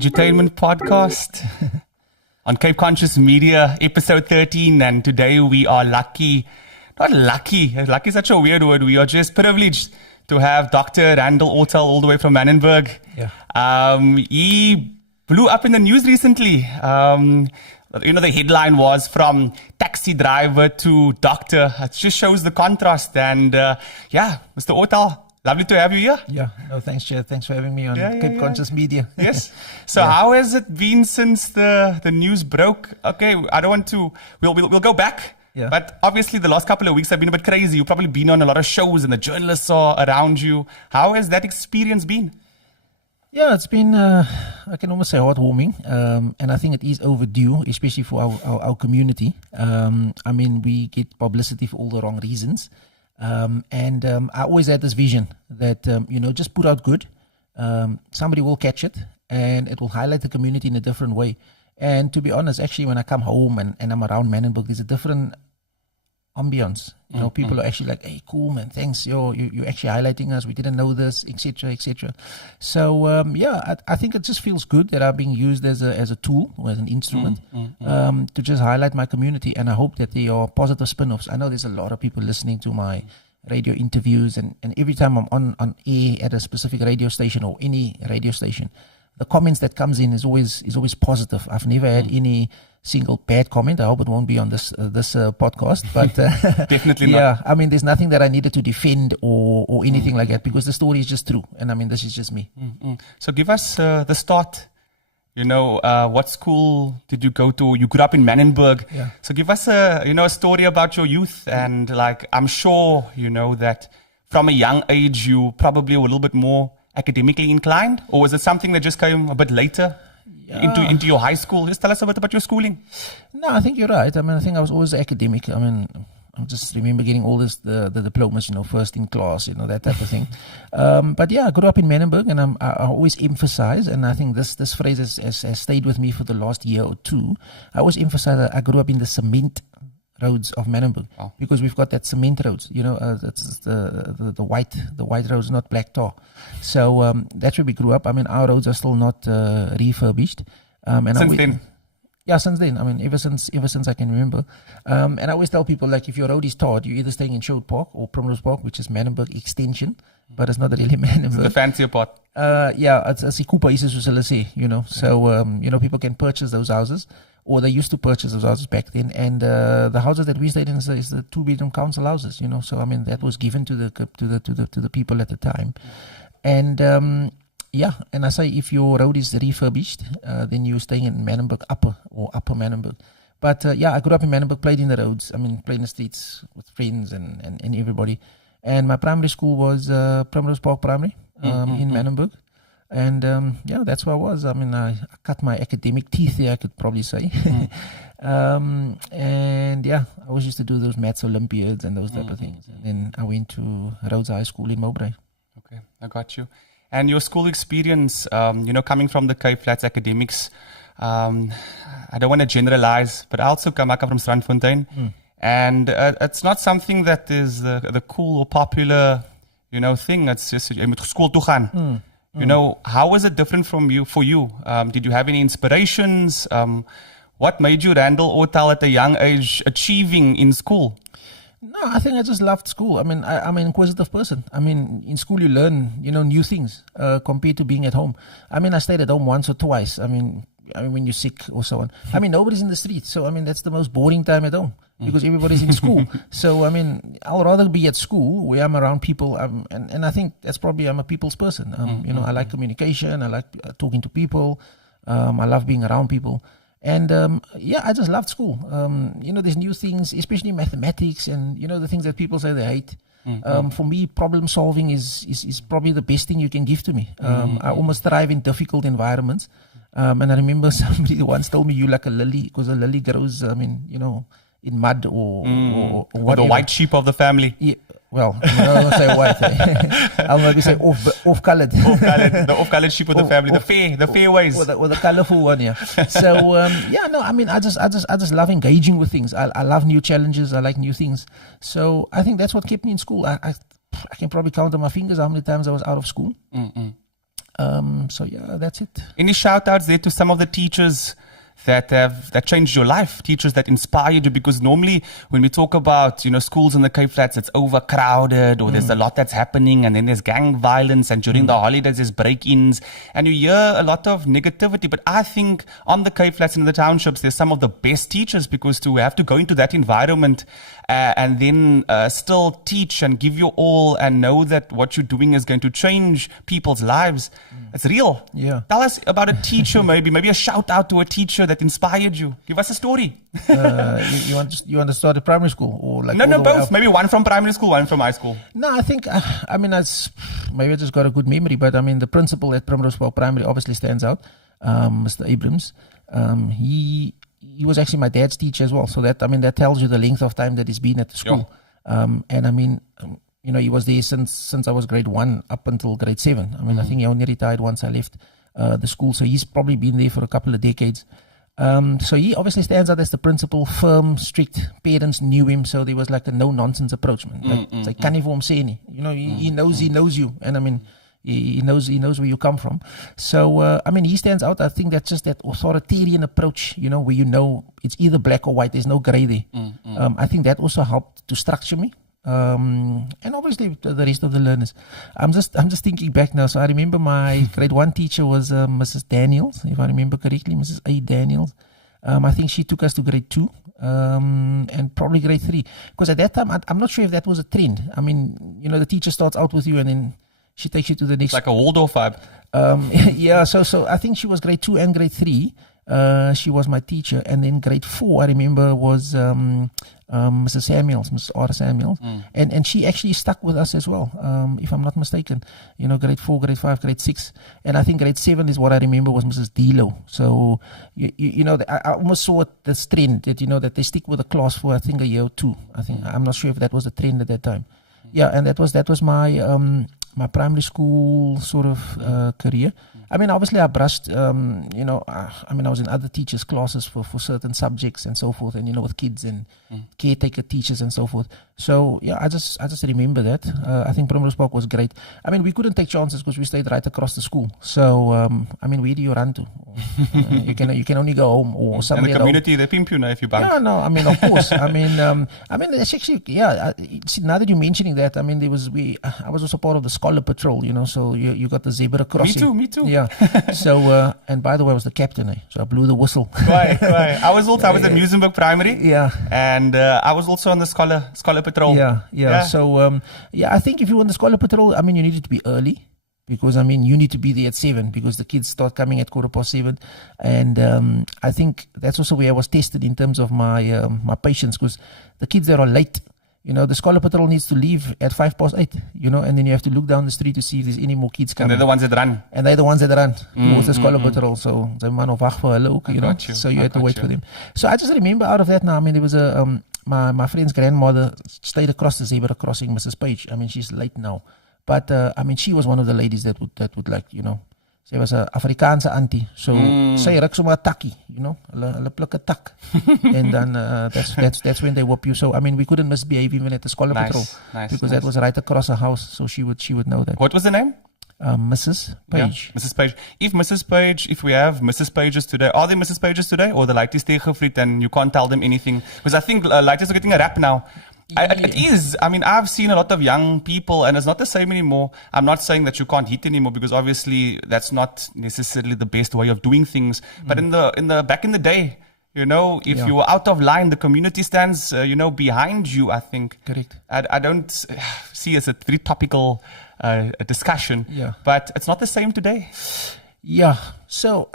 Edutainment podcast on Cape Conscious Media, episode 13. And today we are lucky is such a weird word. We are just privileged to have Dr. Randall Ortel all the way from Manenberg. He blew up in the news recently. The headline was from taxi driver to doctor. It just shows the contrast. And Mr. Ortel, lovely to have you here. Thanks, Chair. Thanks for having me on Cape Conscious Media. Yes. So how has it been since the news broke? Okay, I don't want to, we'll go back. But obviously the last couple of weeks have been a bit crazy. You've probably been on a lot of shows and the journalists are around you. How has that experience been? Yeah, it's been, I can almost say heartwarming. And I think it is overdue, especially for our community. We get publicity for all the wrong reasons. I always had this vision that, just put out good. Somebody will catch it and it will highlight the community in a different way. And to be honest, actually, when I come home and I'm around Manenberg, there's a different ambience. People are actually like, hey, cool, man, thanks. You're actually highlighting us. We didn't know this, etc., etc. So, I think it just feels good that I'm being used as a tool or as an instrument to just highlight my community. And I hope that there are positive spin-offs. I know there's a lot of people listening to my radio interviews, and every time I'm on air at a specific radio station or any radio station, the comments that comes in is always positive. I've never had any single bad comment. I hope it won't be on this podcast, but definitely not. Yeah, there's nothing that I needed to defend or anything like that, because the story is just true, and this is just me. So give us the start. What school did you go to? You grew up in Manenberg. Yeah. So give us a story about your youth, and I'm sure that from a young age you probably were a little bit more academically inclined, or was it something that just came a bit later into your high school? Just tell us a bit about your schooling. No, I think you're right. I think I was always academic. I just remember getting all the diplomas, first in class, that type of thing. But yeah, I grew up in Manenberg, and I always emphasize, and I think this phrase has stayed with me for the last year or two. I always emphasize that I grew up in the cement roads of Manenberg, because we've got that cement roads, that's the white roads, not black tar. So that's where we grew up. Our roads are still not refurbished. Since then? Yeah, since then. Ever since I can remember. And I always tell people, like, if your road is tarred, you're either staying in Sherwood Park or Primrose Park, which is Manenberg Extension, but it's not really Manenberg. It's the fancier part. It's Ikupa Isis, say, So, people can purchase those houses, or they used to purchase those houses back then. And the houses that we stayed in is the 2-bedroom council houses, So, that was given to the people at the time. And and I say, if your road is refurbished, then you're staying in Manenberg Upper or Upper Manenberg. But I grew up in Manenberg, played in the roads. Played in the streets with friends and everybody. And my primary school was Primrose Park Primary in Manenberg. And that's where I was. I cut my academic teeth there, I could probably say. I always used to do those maths Olympiads and those type of things. And then I went to Rhodes High School in Mowbray. Okay, I got you. And your school experience, coming from the Cape Flats academics, I don't want to generalize, but I also come from Strandfontein. And it's not something that is the cool or popular, thing. It's just, you moet school toe gaan. How was it different for you? Did you have any inspirations? What made you Randall Ortel at a young age achieving in school? No, I think I just loved school. I'm an inquisitive person. In school you learn, new things compared to being at home. I stayed at home once or twice. When you're sick or so on. Nobody's in the street. So, that's the most boring time at home, because everybody's in school. So, I'll rather be at school where I'm around people. And I think that's probably, I'm a people's person. I like communication. I like talking to people. I love being around people. And I just loved school. There's new things, especially mathematics and, the things that people say they hate. For me, problem solving is probably the best thing you can give to me. I almost thrive in difficult environments. And I remember somebody once told me, you like a lily, because a lily grows, in mud or what. The white sheep of the family. Yeah. Well, I won't say white. I'll maybe say off-colored. The off-colored sheep of the family, the fair ways. Or the colorful one, yeah. So, I just love engaging with things. I love new challenges. I like new things. So I think that's what kept me in school. I can probably count on my fingers how many times I was out of school. So yeah, that's it. Any shout outs there to some of the teachers that changed your life, teachers that inspired you? Because normally when we talk about, schools in the Cape Flats, it's overcrowded or there's a lot that's happening, and then there's gang violence, and during the holidays there's break-ins, and you hear a lot of negativity. But I think on the Cape Flats and in the townships, there's some of the best teachers, because to have to go into that environment and then still teach and give your all and know that what you're doing is going to change people's lives. It's real. Yeah. Tell us about a teacher, maybe a shout out to a teacher that inspired you. Give us a story. You want to start at primary school, or like No, both. Maybe one from primary school, one from high school. No, I think maybe I just got a good memory, but I mean the principal at Primrose Park Primary obviously stands out, Mr. Abrams. He was actually my dad's teacher as well, so that tells you the length of time that he's been at the school. And I mean, he was there since I was grade 1 up until grade 7. I mean, I think he only retired once I left the school, so he's probably been there for a couple of decades. So he obviously stands out as the principal, firm, strict. Parents knew him, so there was like a no-nonsense approach, man. It's like, kan nie vir hom sê nie. He knows you, and I mean, he knows where you come from. So, he stands out. I think that's just that authoritarian approach, where it's either black or white. There's no gray there. I think that also helped to structure me. And obviously the rest of the learners. I'm just thinking back now. So I remember my grade 1 teacher was Mrs. Daniels, if I remember correctly, Mrs. A. Daniels. I think she took us to grade 2 and probably grade 3. Because at that time, I'm not sure if that was a trend. I mean, the teacher starts out with you and then she takes you to the next. It's like a Waldorf vibe. Yeah, so I think she was grade 2 and grade 3. She was my teacher. And then grade 4, I remember, was Mrs. Samuels, Mrs. R. Samuels. And she actually stuck with us as well, if I'm not mistaken. Grade 4, grade 5, grade 6. And I think grade 7 is what I remember was Mrs. Dilo. So, I almost saw this trend that, that they stick with a class for, I think, a year or 2. I'm not sure if that was the trend at that time. Yeah, and that was my my primary school sort of career. I mean, obviously I brushed, I was in other teachers' classes for certain subjects and so forth, and, with kids and caretaker teachers and so forth. So, yeah, I just remember that. I think Primrose Park was great. I mean, we couldn't take chances because we stayed right across the school. So, where do you run to? You can only go home or somewhere. And the community, they pimp you now if you bump. Yeah, no, I mean, of course. It's actually, yeah, see, now that you're mentioning that, I mean, I was also part of the Scholar Patrol, so you got the zebra crossing. Me too. Yeah. So, and by the way, I was the captain, so I blew the whistle. Right. I was at Musenberg Primary. Yeah. And I was also on the Scholar Patrol. Yeah. So, I think if you were on the Scholar Patrol, I mean, you needed to be early. Because, I mean, you need to be there at 7 because the kids start coming at 7:15. And I think that's also where I was tested in terms of my my patience, because the kids that are late, the Scholar Patrol needs to leave at 8:05, and then you have to look down the street to see if there's any more kids coming. And they're the ones that run. And they're the ones that run with the Scholar Patrol. So, they man of wag for hulle ook, So you had to wait for them. So I just remember out of that now, I mean, there was my friend's grandmother stayed across the zebra crossing, Mrs. Page. I mean, she's late now. But, she was one of the ladies that would like, sy was 'n Afrikaanse auntie. So, sy ruk sommer 'n takkie, hulle pluk 'n tak. And then, that's when they whoop you. So, I mean, we couldn't misbehave even at the Scholar Patrol. Because that was right across her house. So, she would know that. What was the name? Mrs. Page. Yeah, Mrs. Page. If we have Mrs. Pages today, are there Mrs. Pages today? Or the ladies tegenvriet and you can't tell them anything? Because I think ladies are getting a rap now. It is. I mean, I've seen a lot of young people, and it's not the same anymore. I'm not saying that you can't hit anymore, because obviously that's not necessarily the best way of doing things. But in the back in the day, if you were out of line, the community stands, behind you. I think. Correct. I don't see as a very topical discussion. Yeah. But it's not the same today. Yeah. So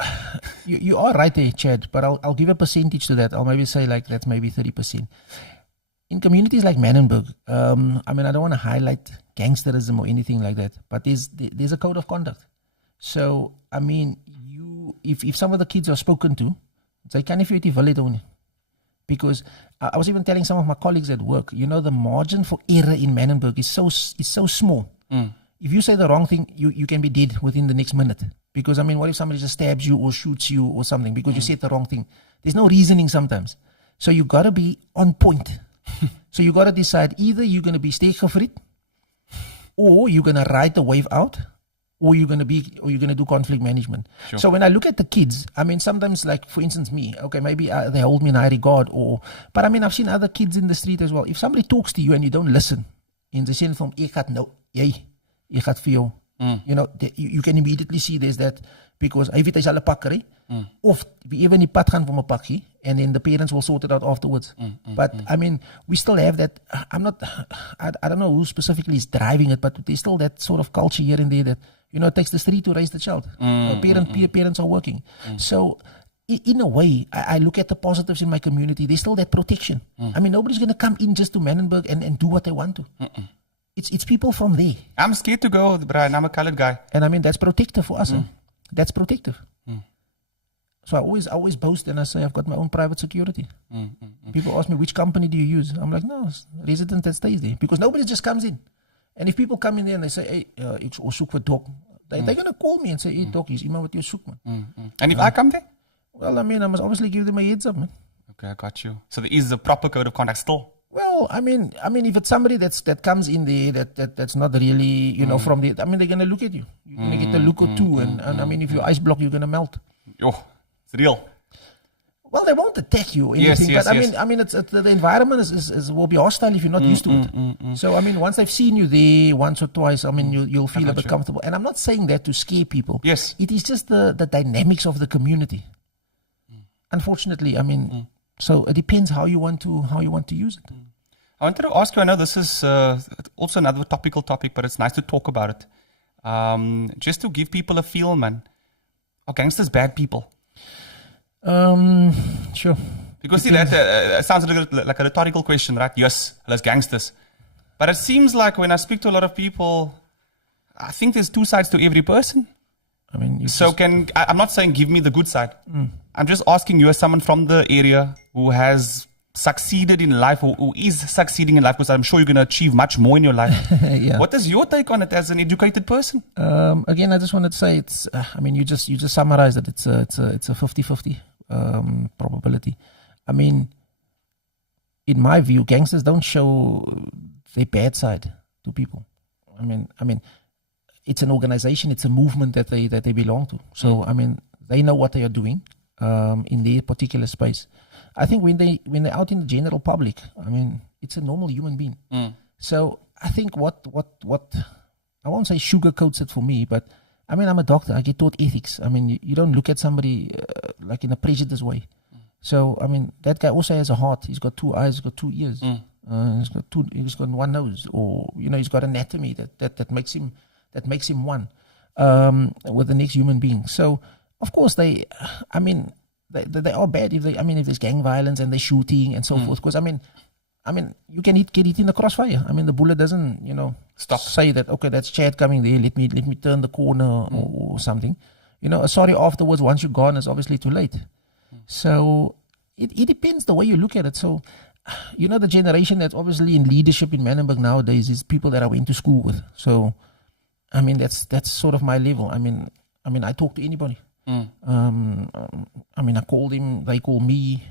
you are right there, Chad. But I'll give a percentage to that. I'll maybe say like that's maybe 30%. In communities like Manenberg, I don't want to highlight gangsterism or anything like that, but there's a code of conduct. So, I mean, if some of the kids are spoken to, they can't if you valid only. Because I was even telling some of my colleagues at work, the margin for error in Manenberg is so small. If you say the wrong thing, you can be dead within the next minute. Because, what if somebody just stabs you or shoots you or something because you said the wrong thing? There's no reasoning sometimes. So you got to be on point. So you got to decide, either you're going to be steekgevriet, or you're going to ride the wave out, or you're gonna do conflict management. Sure. So when I look at the kids, I mean, sometimes, like for instance, me, okay, maybe they hold me in high regard, but I mean, I've seen other kids in the street as well. If somebody talks to you and you don't listen, in the sense from ek gaat vir jou, you know, you can immediately see there's that, because hy weet hy's al 'n pakkery, of wie even die pad gaan vir 'n pakkie, and then the parents will sort it out afterwards. But I mean, we still have that. I don't know who specifically is driving it, but there's still that sort of culture here and there that, you know, it takes the street to raise the child. Parents are working. So in a way, I look at the positives in my community. There's still that protection. I mean, nobody's going to come in just to Manenberg and do what they want to. It's people from there. I'm scared to go, Brian. I'm a colored guy. And I mean, that's protective for us. That's protective. So I always boast and I say I've got my own private security. People ask me, which company do you use? I'm like, no, it's a resident that stays there. Because nobody just comes in. And if people come in there and they say, hey, ek soek vir Doc, they're going to call me and say, hey, Doc, is iemand wat jy soek, man. And if I come there? Well, I mean, I must obviously give them a heads up, man. Okay, I got you. So there is a proper code of conduct still? Well, I mean, if it's somebody that comes in there that's not really, you know, from there, I mean, they're gonna look at you. You're gonna get a look or two, and I mean, if you ice block, you're gonna melt. Oh, it's real. Well, they won't attack you or anything, Yes, but I mean, it's the environment will be hostile if you're not used to it. So I mean, once they've seen you there once or twice, I mean, you'll feel a bit comfortable. And I'm not saying that to scare people. Yes, it is just the dynamics of the community. Unfortunately, I mean. So it depends how you want to use it. I wanted to ask you, I know this is also another topical topic, but it's nice to talk about it. Just to give people a feel, man. Are gangsters bad people? Sure. Because see, that sounds like a rhetorical question, right? Yes, there's gangsters. But it seems like when I speak to a lot of people, I think there's two sides to every person. I mean, I'm not saying give me the good side. I'm just asking you as someone from the area who has succeeded in life, who is succeeding in life, because I'm sure you're going to achieve much more in your life. Yeah. What is your take on it as an educated person? Again, I just wanted to say it's. I mean, you just summarized that it's a 50-50 probability. I mean, in my view, gangsters don't show their bad side to people. I mean, it's an organization, it's a movement that they belong to. So I mean, they know what they are doing in their particular space. I think when they're out in the general public, I mean, it's a normal human being. So I think what I won't say sugarcoats it for me, but I mean, I'm a doctor. I get taught ethics. I mean, you don't look at somebody like in a prejudiced way. So I mean, that guy also has a heart. He's got 2 eyes. He's got 2 ears. He's got 1 nose, or you know, he's got anatomy that makes him one with the next human being. So of course they are bad if there's gang violence and they're shooting and so forth. Because I mean you can get hit in the crossfire. I mean the bullet doesn't Stop. Say that okay, that's Chad coming there. Let me turn the corner or something. You know, sorry afterwards. Once you're gone, it's obviously too late. So it depends the way you look at it. So you know, the generation that's obviously in leadership in Manenberg nowadays is people that I went to school with. So I mean that's sort of my level. I mean I talk to anybody. I mean I call them, they call me.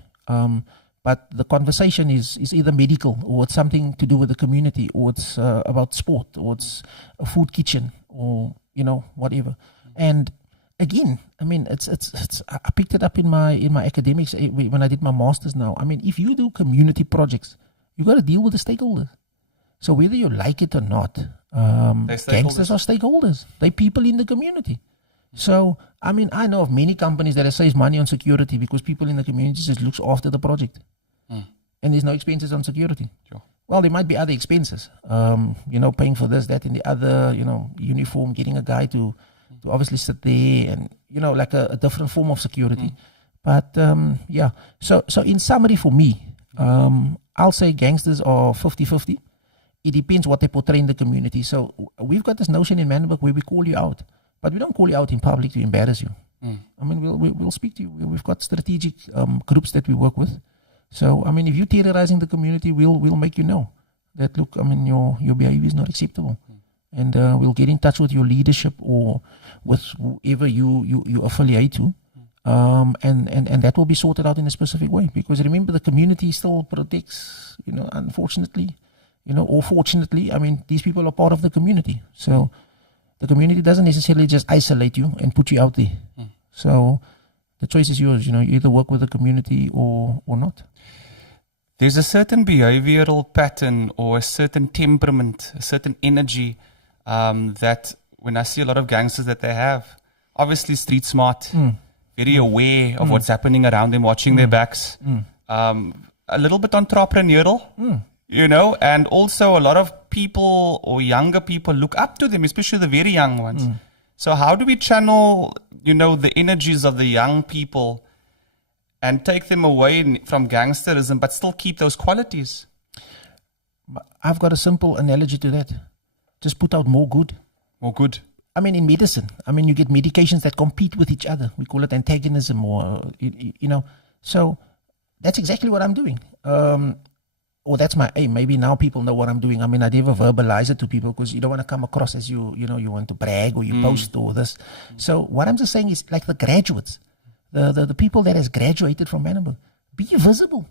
But the conversation is either medical, or it's something to do with the community, or it's about sport, or it's a food kitchen, or you know, whatever. And again, I mean, it's I picked it up in my academics when I did my masters. Now, I mean, if you do community projects, you got to deal with the stakeholders. So whether you like it or not, gangsters are stakeholders. They're people in the community. So I mean, I know of many companies that saves money on security because people in the community just looks after the project. And there's no expenses on security. Sure. Well, there might be other expenses, you know, paying for this, that, and the other, you know, uniform, getting a guy to obviously sit there, and you know, like a different form of security. But yeah, so in summary for me, I'll say gangsters are 50-50. It depends what they portray in the community. So we've got this notion in Manenberg where we call you out, but we don't call you out in public to embarrass you. I mean, we'll speak to you. We've got strategic groups that we work with. So I mean, if you're terrorizing the community, we'll make you know that, look, I mean, your behavior is not acceptable, and we'll get in touch with your leadership or with whoever you affiliate to, and that will be sorted out in a specific way. Because remember, the community still protects, you know, unfortunately, you know, or fortunately, I mean, these people are part of the community. So the community doesn't necessarily just isolate you and put you out there. So the choice is yours. You either work with the community or not. There's a certain behavioral pattern or a certain temperament, a certain energy that when I see a lot of gangsters that they have, obviously street smart, very aware of what's happening around them, watching their backs, a little bit entrepreneurial, and also a lot of people or younger people look up to them, especially the very young ones. So how do we channel, the energies of the young people and take them away from gangsterism, but still keep those qualities? I've got a simple analogy to that. Just put out more good. More good. I mean, in medicine, you get medications that compete with each other. We call it antagonism or, So that's exactly what I'm doing. Or that's my aim. Maybe now people know what I'm doing. I never verbalize it to people because you don't want to come across as you want to brag or you boast or this. So what I'm just saying is like the graduates, the people that has graduated from Manenberg, be visible.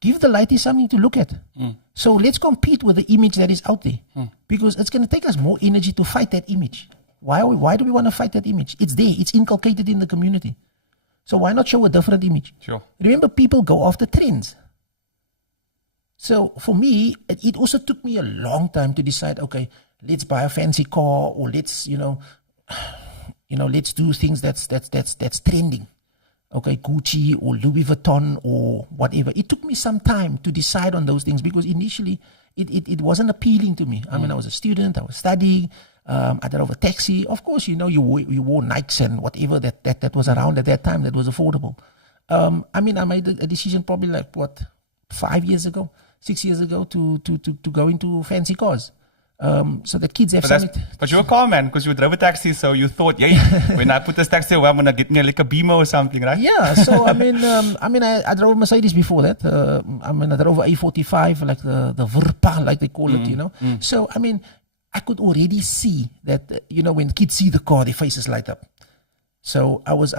Give the lighty something to look at. So let's compete with the image that is out there because it's going to take us more energy to fight that image. Why do we want to fight that image? It's there. It's inculcated in the community. So why not show a different image? Sure. Remember, people go after trends. So for me, it also took me a long time to decide, okay, let's buy a fancy car or let's, let's do things that's trending. Okay, Gucci or Louis Vuitton or whatever. It took me some time to decide on those things because initially it wasn't appealing to me. I was a student, I was studying, I drove a taxi. Of course, you wore Nikes and whatever that was around at that time that was affordable. I made a decision probably 6 years ago to go into fancy cars. So the kids have But you're a car man because you drove a taxi, so you thought, when I put this taxi away, I'm going to get me like a Beamer or something, right? Yeah, so I drove a Mercedes before that. I drove a A45, like the Verpa, like they call it, So, I could already see that, when kids see the car, their faces light up. So I was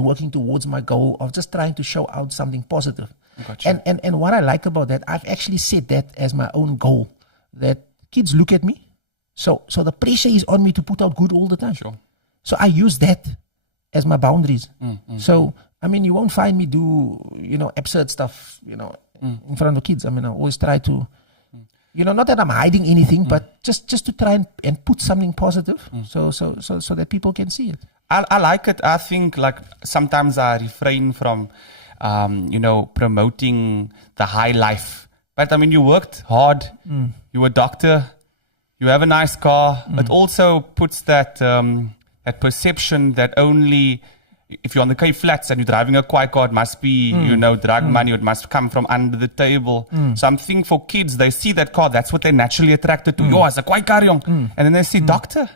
working towards my goal of just trying to show out something positive. Gotcha. And what I like about that, I've actually set that as my own goal, that kids look at me. So the pressure is on me to put out good all the time. Sure. So I use that as my boundaries. So, you won't find me do, absurd stuff, in front of kids. I always try to, not that I'm hiding anything, but just to try and put something positive so that people can see it. I like it. I think sometimes I refrain from, promoting the high life. But you worked hard. You were a doctor. You have a nice car. It also puts that perception that only if you're on the Cape Flats and you're driving a quiet car, it must be, drug money. It must come from under the table. So I'm thinking for kids, they see that car. That's what they're naturally attracted to. Yo, it's a quiet car, young. And then they see doctor.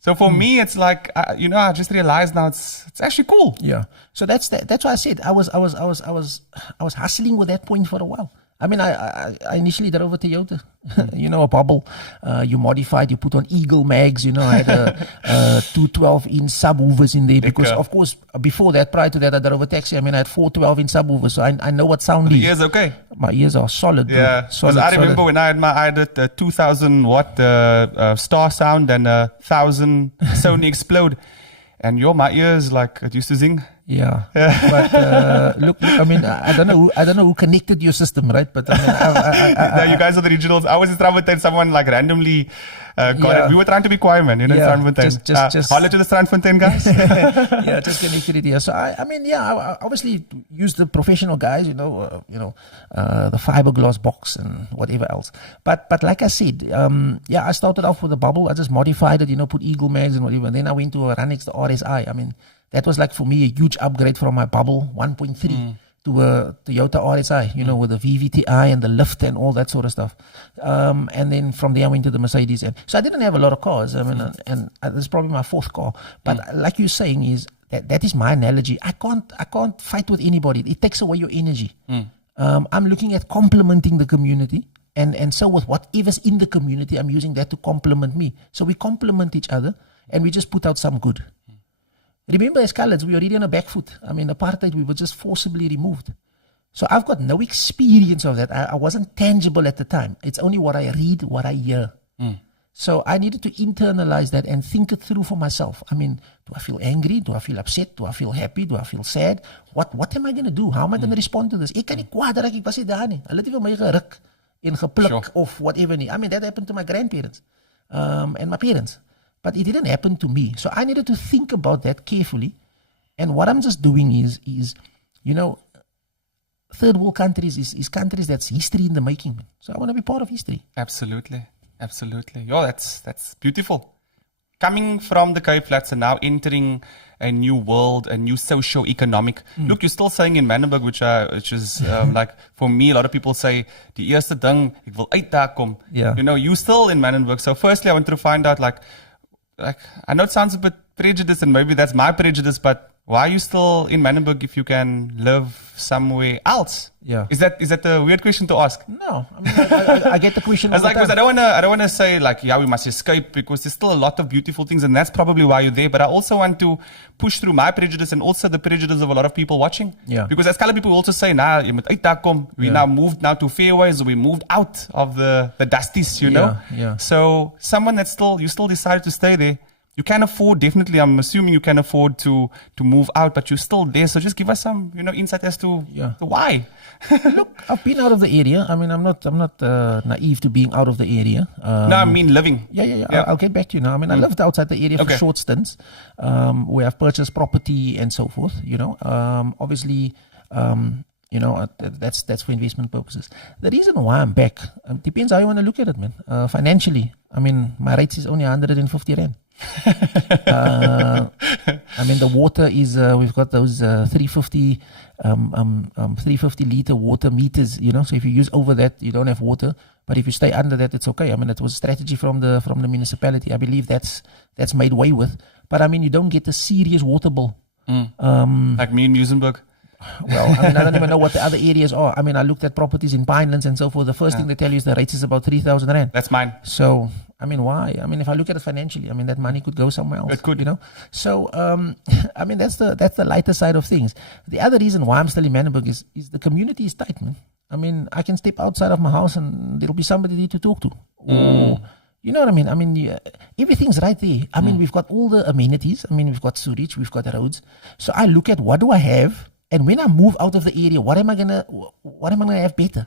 So for me, it's like, I just realized now it's actually cool. Yeah. So that's why I said I was hustling with that point for a while. I initially drove a Toyota, a bubble. You modified, you put on Eagle mags, I had a 212-inch subwoofers in there because, of course, before that, prior to that, I drove a taxi. I had 4 12-inch subwoofers, so I know what sound is. The ears okay? My ears are solid. Yeah, because I remember when I had a 2000 watt Star Sound and a 1000 Sony Explode. And my ears, it used to zing. Yeah. But look, I don't know who connected your system, right? But no, you guys are the regionals. I was in Strandfontein, someone randomly got it. We were trying to be quiet, man. Strandfontein. Just holler to the Strandfontein guys. Yeah, just connected it here. So I obviously use the professional guys, the fiberglass box and whatever else. But like I said, I started off with a bubble. I just modified it, put Eagle mags and whatever. And then I went to a Ranix, the RSI. That was for me a huge upgrade from my bubble 1.3 to a Toyota RSI, with the VVTi and the lift and all that sort of stuff. And then from there I went to the Mercedes. And so I didn't have a lot of cars. And this is probably my 4th car. But like you're saying is that is my analogy. I can't fight with anybody. It takes away your energy. I'm looking at complementing the community. And so with whatever's in the community, I'm using that to complement me. So we complement each other and we just put out some good. Remember, as colours, we were already on a back foot. Apartheid, we were just forcibly removed. So I've got no experience of that. I wasn't tangible at the time. It's only what I read, what I hear. So I needed to internalize that and think it through for myself. I mean, do I feel angry? Do I feel upset? Do I feel happy? Do I feel sad? What am I going to do? How am I going to respond to this? Ek kan nie kwaad raak, ek was nie daar nie. Hulle het vir my geruk en gepluk of whatever nie. I mean, that happened to my grandparents and my parents. But it didn't happen to me. So I needed to think about that carefully. And what I'm just doing is you know, third world countries is countries that's history in the making. So I want to be part of history. Absolutely. Yo, that's beautiful. Coming from the Cape Flats and now entering a new world, a new socio-economic. Look, you're still saying in Manenberg, which is like, for me, a lot of people say, die eerste ding, ek wil uit daar kom. Yeah. You know, you still in Manenberg. So firstly, I wanted to find out, like, I know it sounds a bit prejudiced and maybe that's my prejudice, but why are you still in Manenberg if you can live somewhere else? Yeah. Is that a weird question to ask? No, I mean, I get the question. It's like, because I don't want to say like, yeah, we must escape, because there's still a lot of beautiful things and that's probably why you're there. But I also want to push through my prejudice and also the prejudice of a lot of people watching. Yeah. Because as colored people also say, nah, you moet uit daar kom. We now moved now to fairways, we moved out of the dusties, you know? Yeah. So someone that's you still decided to stay there. You can afford, definitely, I'm assuming you can afford to move out, but you're still there. So just give us some, insight as to the why. Look, I've been out of the area. I mean, I'm not naive to being out of the area. No, I mean living. Yeah. I'll get back to you now. I mean, I lived outside the area for short stints, where I've purchased property and so forth. Obviously, that's for investment purposes. The reason why I'm back depends how you want to look at it, man. Financially, I mean, my rates is only 150 rand. I mean, the water is we've got those 350 liter water meters, so if you use over that you don't have water, but if you stay under that it's okay. I mean, it was a strategy from the municipality. I believe that's made way with, but I mean, you don't get a serious water bill like me in Musenberg. Well, I mean, I don't even know what the other areas are. I mean, I looked at properties in Pinelands and so forth. The first thing they tell you is the rates is about 3,000 rand. That's mine. So, I mean, why? I mean, if I look at it financially, I mean, that money could go somewhere else. It could. So, I mean, that's the lighter side of things. The other reason why I'm still in Manenberg is the community is tight, man. I mean, I can step outside of my house and there'll be somebody there to talk to. Or, you know what I mean? I mean, everything's right there. I mean, we've got all the amenities. I mean, we've got sewage, we've got roads. So I look at what do I have? And when I move out of the area, what am I gonna have better?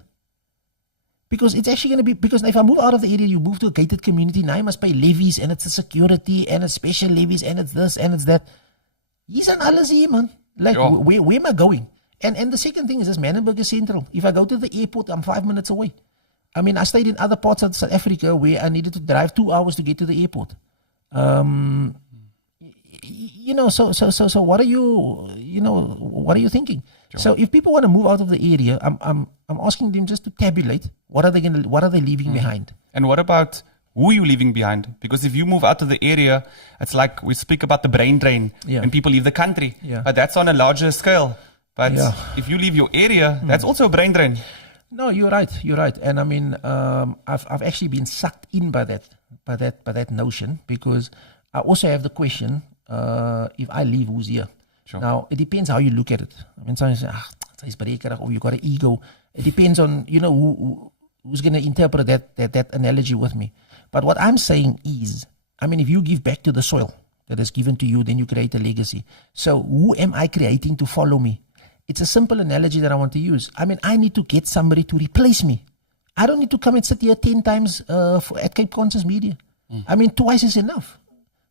Because it's actually gonna be, because if I move out of the area, you move to a gated community, now you must pay levies and it's a security and it's special levies and it's this and it's that. Hier's aan alles hier, man. Like where am I going? And the second thing is this, Manenberg is central. If I go to the airport, I'm 5 minutes away. I mean, I stayed in other parts of South Africa where I needed to drive 2 hours to get to the airport. So what are you thinking? Sure. So if people want to move out of the area, I'm asking them just to tabulate what are they leaving behind? And what about who you leaving behind? Because if you move out of the area, it's like we speak about the brain drain when people leave the country, but that's on a larger scale. But if you leave your area, that's also a brain drain. No, you're right. And I mean, I've actually been sucked in by that notion, because I also have the question, if I leave, who's here? Sure. Now, it depends how you look at it. I mean, some say, it's breaker, or you got an ego. It depends on, who's going to interpret that analogy with me. But what I'm saying is, I mean, if you give back to the soil that is given to you, then you create a legacy. So who am I creating to follow me? It's a simple analogy that I want to use. I mean, I need to get somebody to replace me. I don't need to come and sit here 10 times at Cape Conscious Media. I mean, twice is enough.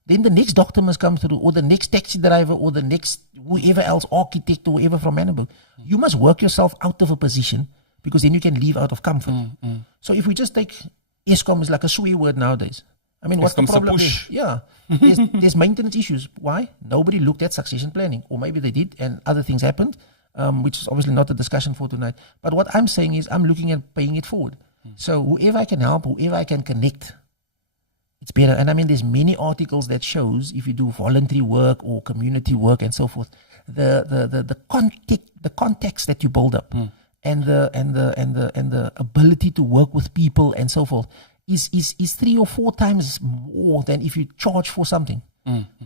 Then the next doctor must come through, or the next taxi driver, or the next whoever else, architect, or whoever from Manenberg. You must work yourself out of a position, because then you can leave out of comfort. So if we just take Eskom is like a swear word nowadays. I mean, what's the problem? There's maintenance issues. Why? Nobody looked at succession planning, or maybe they did, and other things happened, which is obviously not a discussion for tonight. But what I'm saying is, I'm looking at paying it forward. So whoever I can help, whoever I can connect, it's better. And I mean, there's many articles that shows if you do voluntary work or community work and so forth, the context that you build up, and the ability to work with people and so forth is 3 or 4 times more than if you charge for something.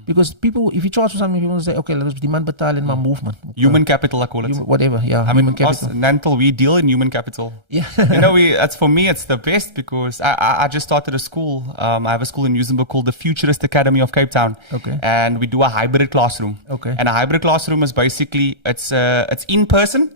Because people, if you charge for something, people will say, okay, let's demand betal in my movement. Human capital, I call it. Whatever, yeah. I human mean, capital. us, Nantal, we deal in human capital. Yeah. That's for me, it's the best because I just started a school. I have a school in Muizenberg called the Futurist Academy of Cape Town. Okay. And we do a hybrid classroom. Okay. And a hybrid classroom is basically, it's in person,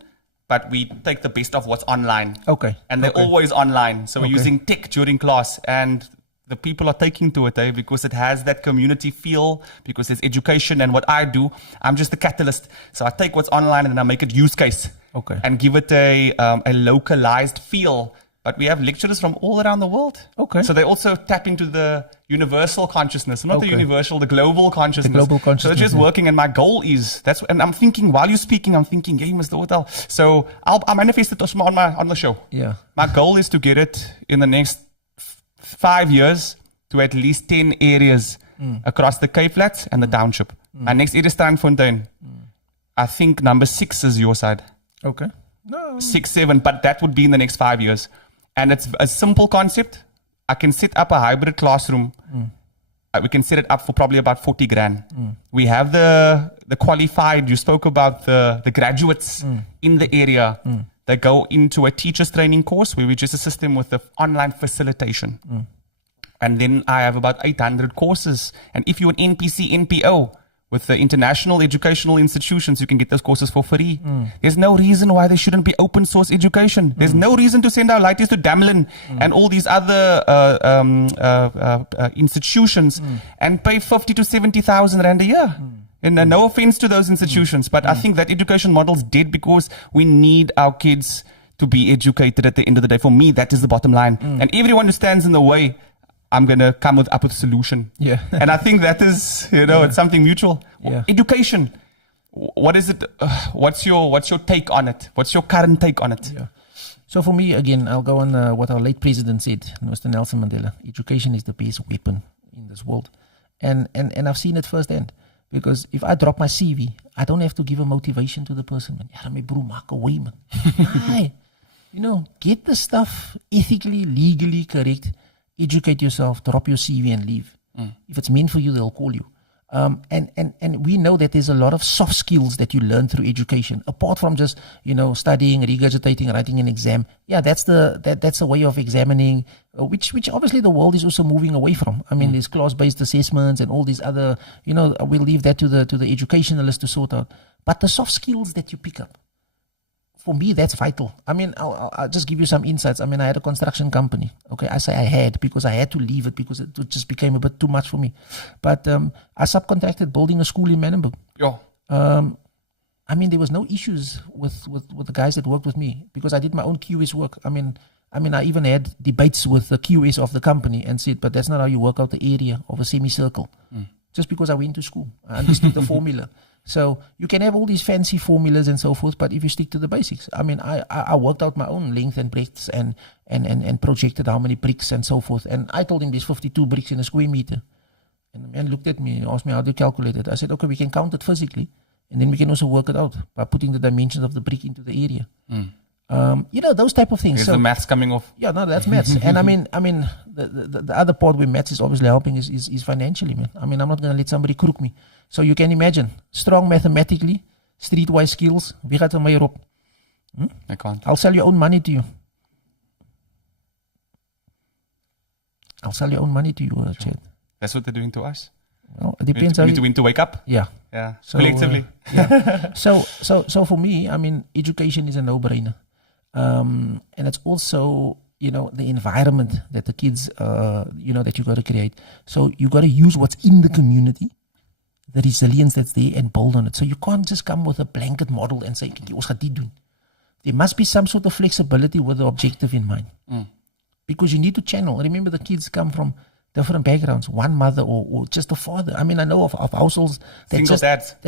but we take the best of what's online. Okay. And they're always online. So we're using tech during class, and the people are taking to it, because it has that community feel, because there's education. And what I do, I'm just the catalyst. So I take what's online and then I make it use case. Okay. And give it a localized feel. But we have lecturers from all around the world. Okay. So they also tap into the universal consciousness, not the Okay. universal, the global consciousness. The global So consciousness, they're just yeah. working, and my goal is and I'm thinking while you're speaking, I'm thinking, hey, Mr. Ortel. So I'll manifest it on the show. Yeah. My goal is to get it in the next 5 years to at least 10 areas across the Cape Flats and the township. My next area is Strandfontein. I think number 6 is your side. Okay. No. 6, 7, but that would be in the next 5 years. And it's a simple concept. I can set up a hybrid classroom. We can set it up for probably about 40 grand. We have the qualified, you spoke about the graduates in the area. They go into a teacher's training course where we just assist them with the online facilitation. And then I have about 800 courses. And if you're an NPC, NPO, with the international educational institutions, you can get those courses for free. There's no reason why there shouldn't be open source education. There's no reason to send our lighties to Damelin and all these other institutions and pay 50 to 70,000 rand a year. And no offense to those institutions, but I think that education model's dead because we need our kids to be educated at the end of the day. For me, that is the bottom line. And everyone who stands in the way, I'm going to come up with a solution. Yeah. And I think that is, it's something mutual. Yeah. Education. What is it? What's your take on it? What's your current take on it? Yeah. So for me, again, I'll go on what our late president said, Mr. Nelson Mandela. Education is the best weapon in this world. And I've seen it firsthand. Because if I drop my CV, I don't have to give a motivation to the person. Man. Ja, my bro, maak away, man. Hi. Get the stuff ethically, legally correct. Educate yourself, drop your CV and leave. If it's meant for you, they'll call you. And we know that there's a lot of soft skills that you learn through education, apart from just, studying, regurgitating, writing an exam. Yeah, that's the way of examining, which obviously the world is also moving away from. I mean, there's class-based assessments and all these other, we'll leave that to the educationalists to sort out. But the soft skills that you pick up, for me, that's vital. I mean, I'll just give you some insights. I mean, I had a construction company. Okay, I say I had because I had to leave it because it just became a bit too much for me. But I subcontracted building a school in Manenberg. Yeah. I mean, there was no issues with the guys that worked with me because I did my own QS work. I mean, I even had debates with the QS of the company and said, but that's not how you work out the area of a semicircle. Just because I went to school, I understood the formula. So you can have all these fancy formulas and so forth, but if you stick to the basics, I mean, I worked out my own length and breadths and projected how many bricks and so forth. And I told him there's 52 bricks in a square meter. And the man looked at me and asked me, how do you calculate it? I said, okay, we can count it physically. And then we can also work it out by putting the dimensions of the brick into the area. Those type of things. There's the maths coming off. Yeah, no, that's maths. And I mean, the other part where maths is obviously helping is financially, man. I mean, I'm not going to let somebody crook me. So you can imagine, strong mathematically, streetwise skills. Wie gaat er mee op? I can't. I'll sell your own money to you. I'll sell your own money to you, Chad. That's what they're doing to us. Well, it depends. We need to wake up. Yeah. Yeah. So, collectively. Yeah. So for me, I mean, education is a no-brainer. And it's also, the environment that the kids, that you got to create. So you got to use what's in the community, the resilience that's there, and build on it. So you can't just come with a blanket model and say, ons gaan dit doen. There must be some sort of flexibility with the objective in mind. Because you need to channel. Remember, the kids come from different backgrounds, one mother or just a father. I mean, I know of households that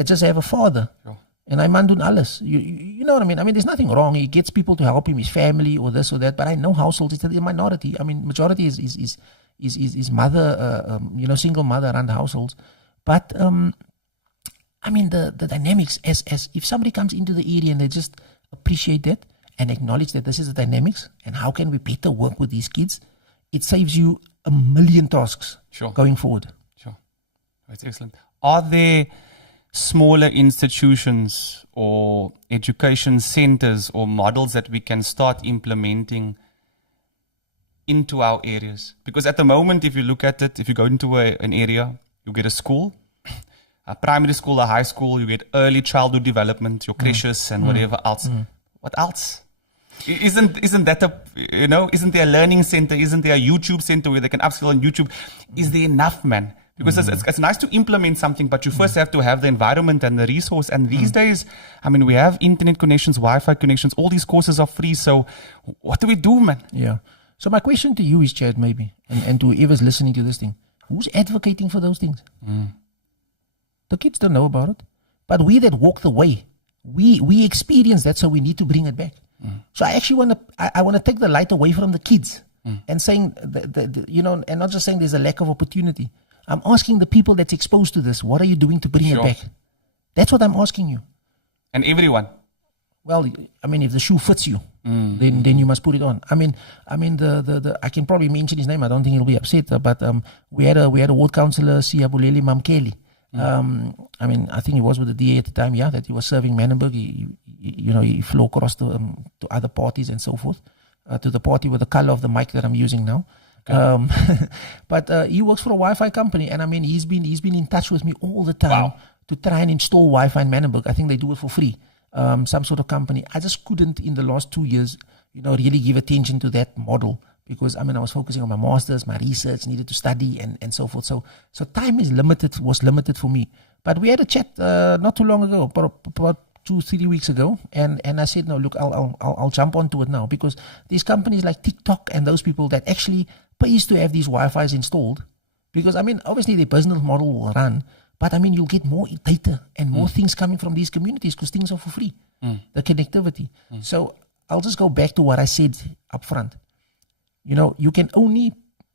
just have a father. Sure. And I man doen alles. You know what I mean? I mean, there's nothing wrong. He gets people to help him, his family or this or that. But I know households, it's a minority. I mean, majority is mother, single mother run households. But, I mean, the dynamics, as if somebody comes into the area and they just appreciate that and acknowledge that this is the dynamics and how can we better work with these kids, it saves you a million tasks going forward. Sure. That's excellent. Are there smaller institutions or education centers or models that we can start implementing into our areas? Because at the moment, if you look at it, if you go into an area, you get a school, a primary school, a high school, you get early childhood development, your creches and whatever else. What else? Isn't that isn't there a learning center? Isn't there a YouTube center where they can upskill on YouTube? Is there enough, man? Because it's nice to implement something, but you first have to have the environment and the resource. And these days, I mean, we have internet connections, Wi-Fi connections, all these courses are free. So what do we do, man? Yeah. So my question to you is, Chad, maybe, and to whoever's listening to this thing, who's advocating for those things? The kids don't know about it. But we that walk the way, we experience that, so we need to bring it back. So I actually want to take the light away from the kids and saying, and not just saying there's a lack of opportunity. I'm asking the people that's exposed to this, what are you doing to bring it back? That's what I'm asking you. And everyone. Well, I mean, if the shoe fits you, then you must put it on. I mean, the I can probably mention his name. I don't think he'll be upset. But we had a ward councillor, Siyabuleli Mamkeli. I mean, I think he was with the DA at the time. Yeah, that he was serving Manenberg. He flew across to other parties and so forth, to the party with the color of the mic that I'm using now. Okay. But he works for a Wi-Fi company, and I mean, he's been in touch with me all the time to try and install Wi-Fi in Manenberg. I think they do it for free. Some sort of company. I just couldn't in the last 2 years, really give attention to that model because I was focusing on my masters, my research, needed to study and so forth. So time was limited for me. But we had a chat not too long ago, about 2-3 weeks ago, and I said, no, look, I'll jump onto it now because these companies like TikTok and those people that actually pays to have these Wi-Fi's installed, because obviously their business model will run, but you'll get more data and more things coming from these communities because things are for free, the connectivity. So I'll just go back to what I said up front. You can only,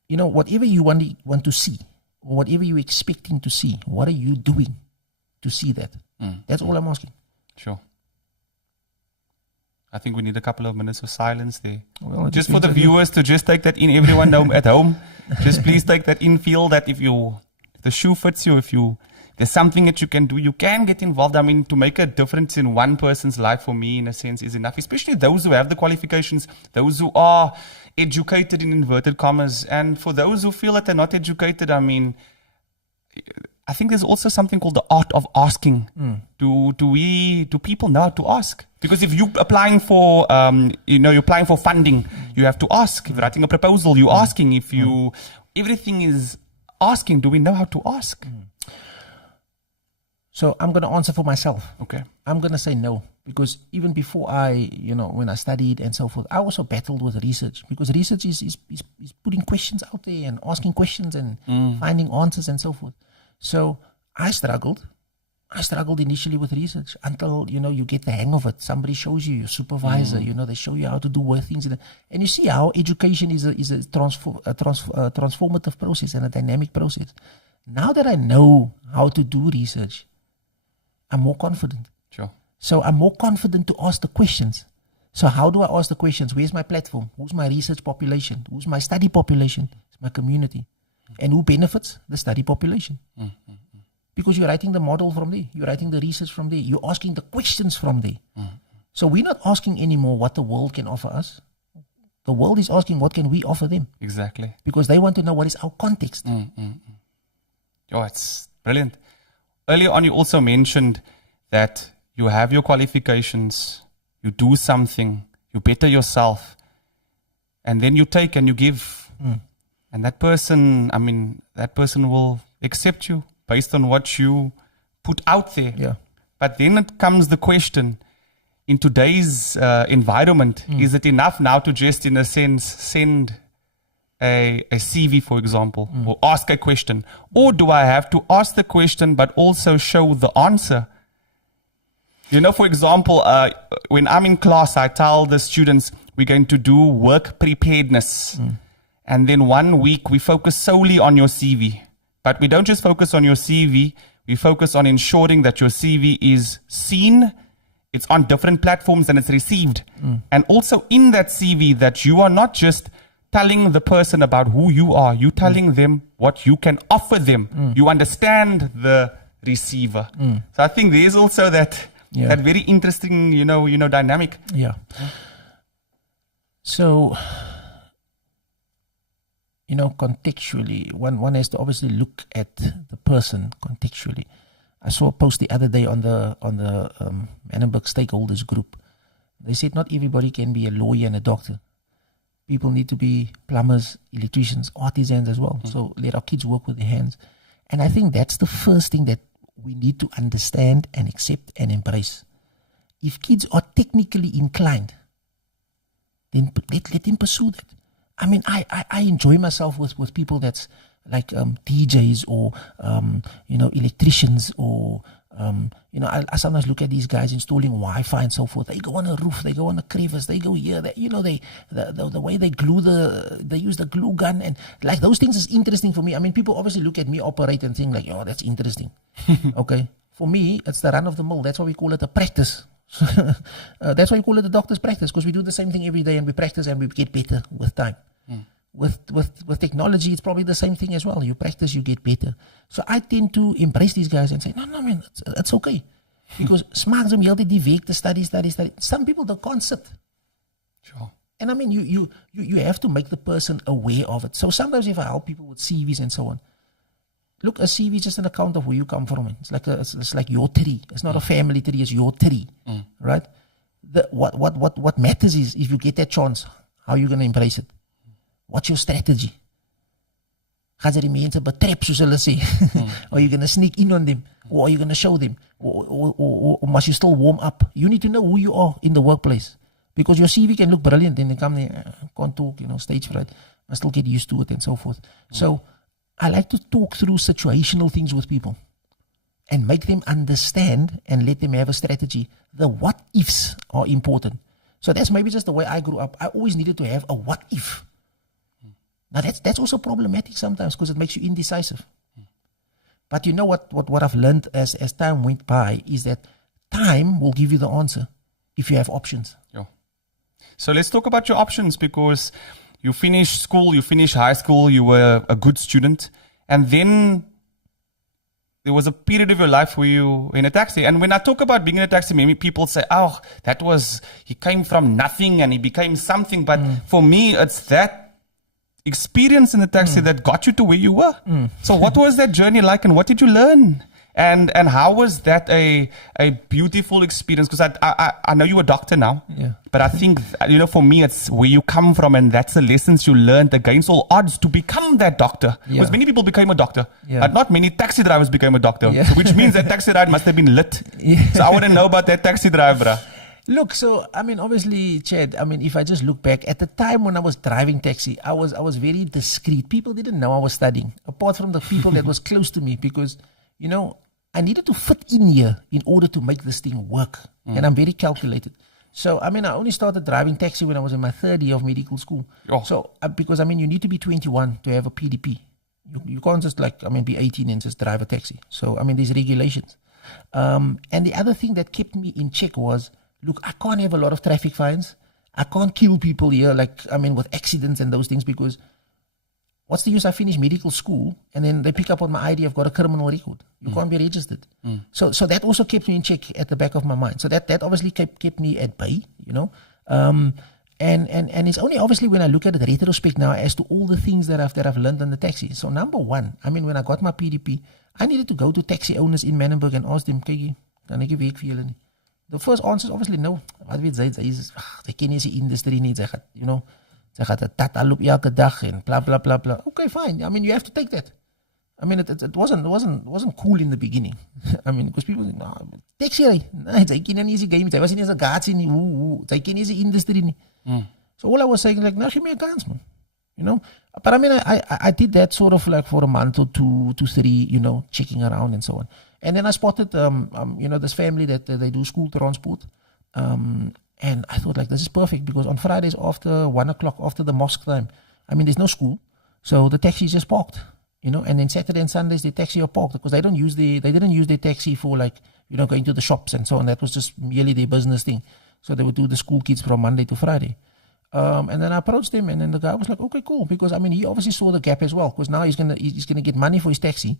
whatever you want to see, or whatever you're expecting to see, what are you doing to see that? That's all I'm asking. Sure. I think we need a couple of minutes of silence there. Well, just for the viewers to just take that in, everyone at home, just please take that in, feel that if the shoe fits you, if there's something that you can do, you can get involved. To make a difference in one person's life, for me, in a sense, is enough, especially those who have the qualifications, those who are educated in inverted commas. And for those who feel that they're not educated, I think there's also something called the art of asking. Do people know how to ask? Because if you're applying for, you're applying for funding, you have to ask. If you're writing a proposal, you're asking. Everything is asking. Do we know how to ask? So I'm going to answer for myself. Okay. I'm going to say no, because even before when I studied and so forth, I also battled with research, because research is putting questions out there and asking questions and finding answers and so forth. So I struggled initially with research until, you get the hang of it. Somebody shows you, your supervisor, they show you how to do things. And you see how education is a transformative process and a dynamic process. Now that I know how to do research, I'm more confident. Sure. So I'm more confident to ask the questions. So how do I ask the questions? Where's my platform? Who's my research population? Who's my study population? It's my community. And who benefits? The study population. Because you're writing the model from there. You're writing the research from there. You're asking the questions from there. So we're not asking anymore what the world can offer us. The world is asking what can we offer them. Exactly. Because they want to know what is our context. Oh, it's brilliant. Earlier on, you also mentioned that you have your qualifications, you do something, you better yourself, and then you take and you give. And that person will accept you based on what you put out there. Yeah. But then it comes the question, in today's environment, is it enough now to just, in a sense, send a CV, for example, or ask a question? Or do I have to ask the question but also show the answer? For example, when I'm in class, I tell the students we're going to do work preparedness. And then 1 week we focus solely on your CV. But we don't just focus on your CV, we focus on ensuring that your CV is seen, it's on different platforms, and it's received. And also in that CV, that you are not just telling the person about who you are. You telling them what you can offer them. You understand the receiver. So I think there's also that very interesting, dynamic. Yeah. So, contextually, one has to obviously look at the person contextually. I saw a post the other day on the Manenberg stakeholders group. They said not everybody can be a lawyer and a doctor. People need to be plumbers, electricians, artisans as well. So let our kids work with their hands. And I think that's the first thing that we need to understand and accept and embrace. If kids are technically inclined, then let them pursue that. I mean, I enjoy myself with people that's like DJs or, electricians or, I sometimes look at these guys installing Wi-Fi and so forth. They go on a roof, they go on a crevice, they go here. The way they glue they use the glue gun and like those things is interesting for me. I mean, people obviously look at me operate and think like, oh, that's interesting. Okay. For me, it's the run of the mill. That's why we call it a practice. That's why we call it a doctor's practice, because we do the same thing every day and we practice and we get better with time. With technology, it's probably the same thing as well. You practice, you get better. So I tend to embrace these guys and say, no, man, it's okay. Because smaaks om heel die week to study. Some people can't sit. Sure. And I mean, you have to make the person aware of it. So sometimes if I help people with CVs and so on, look, a CV is just an account of where you come from. It's like your tree. It's not a family tree, it's your tree. Right? What matters is if you get that chance, how are you going to embrace it? What's your strategy? Gaan ze die mense betrap, soos hulle sê? Or are you going to sneak in on them? Or are you going to show them? Or must you still warm up? You need to know who you are in the workplace. Because your CV can look brilliant and then come there, can't talk, stage fright. I still get used to it and so forth. So I like to talk through situational things with people and make them understand and let them have a strategy. The what ifs are important. So that's maybe just the way I grew up. I always needed to have a what if. Now that's also problematic sometimes because it makes you indecisive. But you know what I've learned as time went by is that time will give you the answer if you have options. Yeah. So let's talk about your options, because you finished school, you finished high school, you were a good student, and then there was a period of your life where you were in a taxi. And when I talk about being in a taxi, maybe people say, oh, he came from nothing and he became something. But for me, it's that experience in the taxi that got you to where you were. So what was that journey like and what did you learn? And how was that a beautiful experience? Because I know you're a doctor now, but I think, for me, it's where you come from and that's the lessons you learned against all odds to become that doctor. Because many people became a doctor, but not many taxi drivers became a doctor, so which means that taxi ride must have been lit. So I want to know about that taxi driver. Look, so, I mean, obviously, Chad, I mean, if I just look back, at the time when I was driving taxi, I was very discreet. People didn't know I was studying, apart from the people that was close to me, because, I needed to fit in here in order to make this thing work. And I'm very calculated. So, I mean, I only started driving taxi when I was in my third year of medical school. Oh. So, because, I mean, you need to be 21 to have a PDP. You can't just be 18 and just drive a taxi. So, I mean, there's regulations. And the other thing that kept me in check was, look, I can't have a lot of traffic fines. I can't kill people here, with accidents and those things, because what's the use? I finished medical school and then they pick up on my ID, I've got a criminal record. You can't be registered. So that also kept me in check at the back of my mind. So that obviously kept me at bay, And it's only obviously when I look at it retrospect now as to all the things that I've learned in the taxi. So number one, I mean, when I got my PDP, I needed to go to taxi owners in Manenberg and ask them, kyk, kan ek 'n week vir julle nie? The first answer is obviously no. Wat weet sy is sy ken nie die industrie nie, sy gaan, sy gaan 'n tata loop elke dag en bla bla bla bla. Okay, fine. I mean, you have to take that. I mean, it wasn't cool in the beginning. I mean, because people think, no, taxi ry. Nee, sy ken nie die game. Sy was nie eens 'n gaatsie nie. Sy ken nie die industrie nie. So all I was saying, now give me a chance, man. But I mean, I did that sort of for a month or two to three, checking around and so on. And then I spotted, this family that they do school transport. And I thought, this is perfect, because on Fridays after 1 o'clock, after the mosque time, I mean, there's no school. So the taxi is just parked, and then Saturday and Sundays, the taxi are parked because they didn't use their taxi for going to the shops and so on. That was just merely their business thing. So they would do the school kids from Monday to Friday. And then I approached him, and then the guy was like, okay, cool. Because, I mean, he obviously saw the gap as well. Because now he's gonna get money for his taxi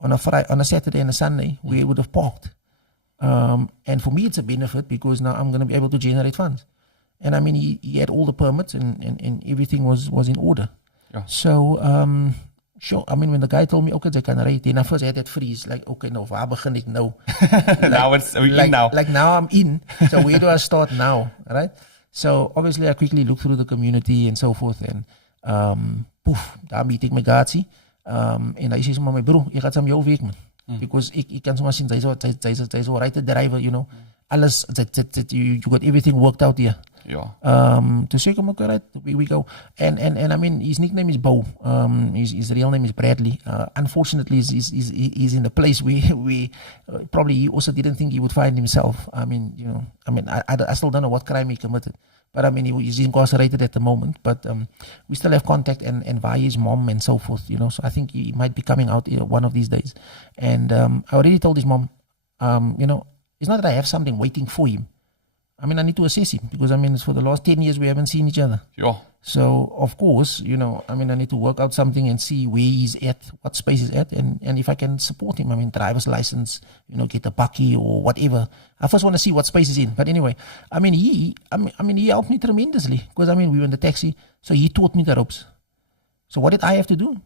on a Saturday and a Sunday where he would have parked. And for me, it's a benefit because now I'm going to be able to generate funds. And I mean, he had all the permits and everything was in order. Yeah. So, sure. I mean, when the guy told me, okay, I can ride, then I first had that freeze. Like, okay, no, waar begin ek nou? Now we're in now. Like now I'm in. So where do I start now? Right? So obviously I quickly looked through the community and so forth. And daar meet ek my gaatsie. En hy sê so, maar my bro, jy gaat saam jou werk, man. Because ek kan sommer sien, sy so right driver, you know. Alles, you got everything worked out here. Yeah. To say, come okay, right, we go. And I mean, his nickname is Bo. His real name is Bradley. Unfortunately, he's in a place where probably he also didn't think he would find himself. I mean, you know, I still don't know what crime he committed. But I mean, he's incarcerated at the moment. But we still have contact and via his mom and so forth, you know. So I think he might be coming out one of these days. And I already told his mom, you know, it's not that I have something waiting for him. I mean, I need to assess him because, I mean, for the last 10 years, we haven't seen each other. Yeah. So, of course, you know, I mean, I need to work out something and see where he's at, what space he's at, and if I can support him. I mean, driver's license, you know, get a bakkie or whatever. I first want to see what space he's in. But anyway, I mean, he helped me tremendously because, I mean, we were in the taxi, so he taught me the ropes. So what did I have to do?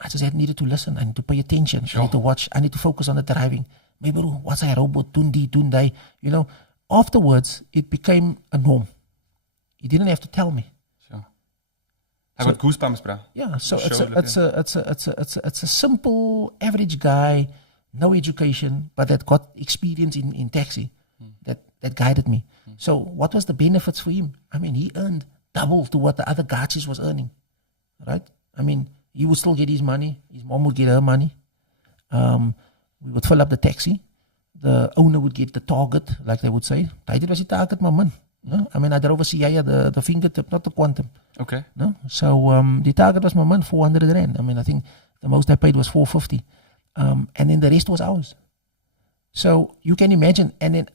I just needed to listen. I need to pay attention. Sure. I need to watch. I need to focus on the driving. Maybe what's a robot? Tundi, you know. Afterwards, it became a norm. He didn't have to tell me. Sure. I got goosebumps, bro. Yeah, so it's a simple average guy, no education, but that got experience in taxi that guided me. So what was the benefits for him? I mean, he earned double to what the other gachis was earning, right? I mean, he would still get his money. His mom would get her money. We would fill up the taxi. The owner would get the target, like they would say. Dit was die target, my man. No? I mean, I drove a CIA, the fingertip, not the quantum. Okay. No? So the target was my man, 400 Rand. I mean, I think the most I paid was 450. And then the rest was ours. So you can imagine. And then,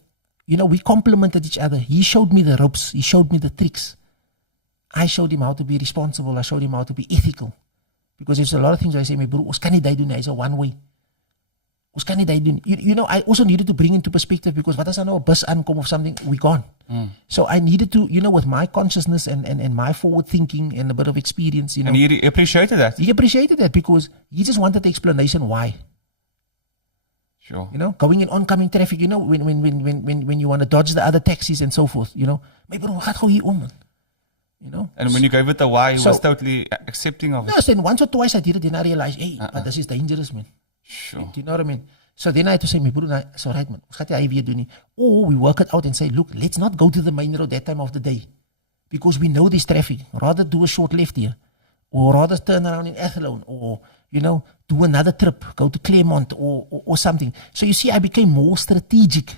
you know, we complemented each other. He showed me the ropes. He showed me the tricks. I showed him how to be responsible. I showed him how to be ethical. Because there's a lot of things I say, my bro, ons kan nie dit doen, hy's a one way. Ons kan nie dit doen. You know, I also needed to bring into perspective because wat as I know a bus aankom of something, we gone. So I needed to, you know, with my consciousness and my forward thinking and a bit of experience, you know. And he appreciated that. He appreciated that because he just wanted the explanation why. Sure. You know, going in oncoming traffic, you know, when you want to dodge the other taxis and so forth, you know. My bro, gaat gou hier om, man. You know. And when you gave it a why, he was totally accepting of it. Yes, then once or twice I did it, then I realized, hey, but this is dangerous, man. Sure. Do you know what I mean? So then I had to say, my brother, it's all right, man. Ons gaat die weer doen nie. Or we work it out and say, look, let's not go to the main road that time of the day. Because we know this traffic. Rather do a short left here. Or rather turn around in Athlone. Or, you know, do another trip. Go to Claremont or something. So you see, I became more strategic.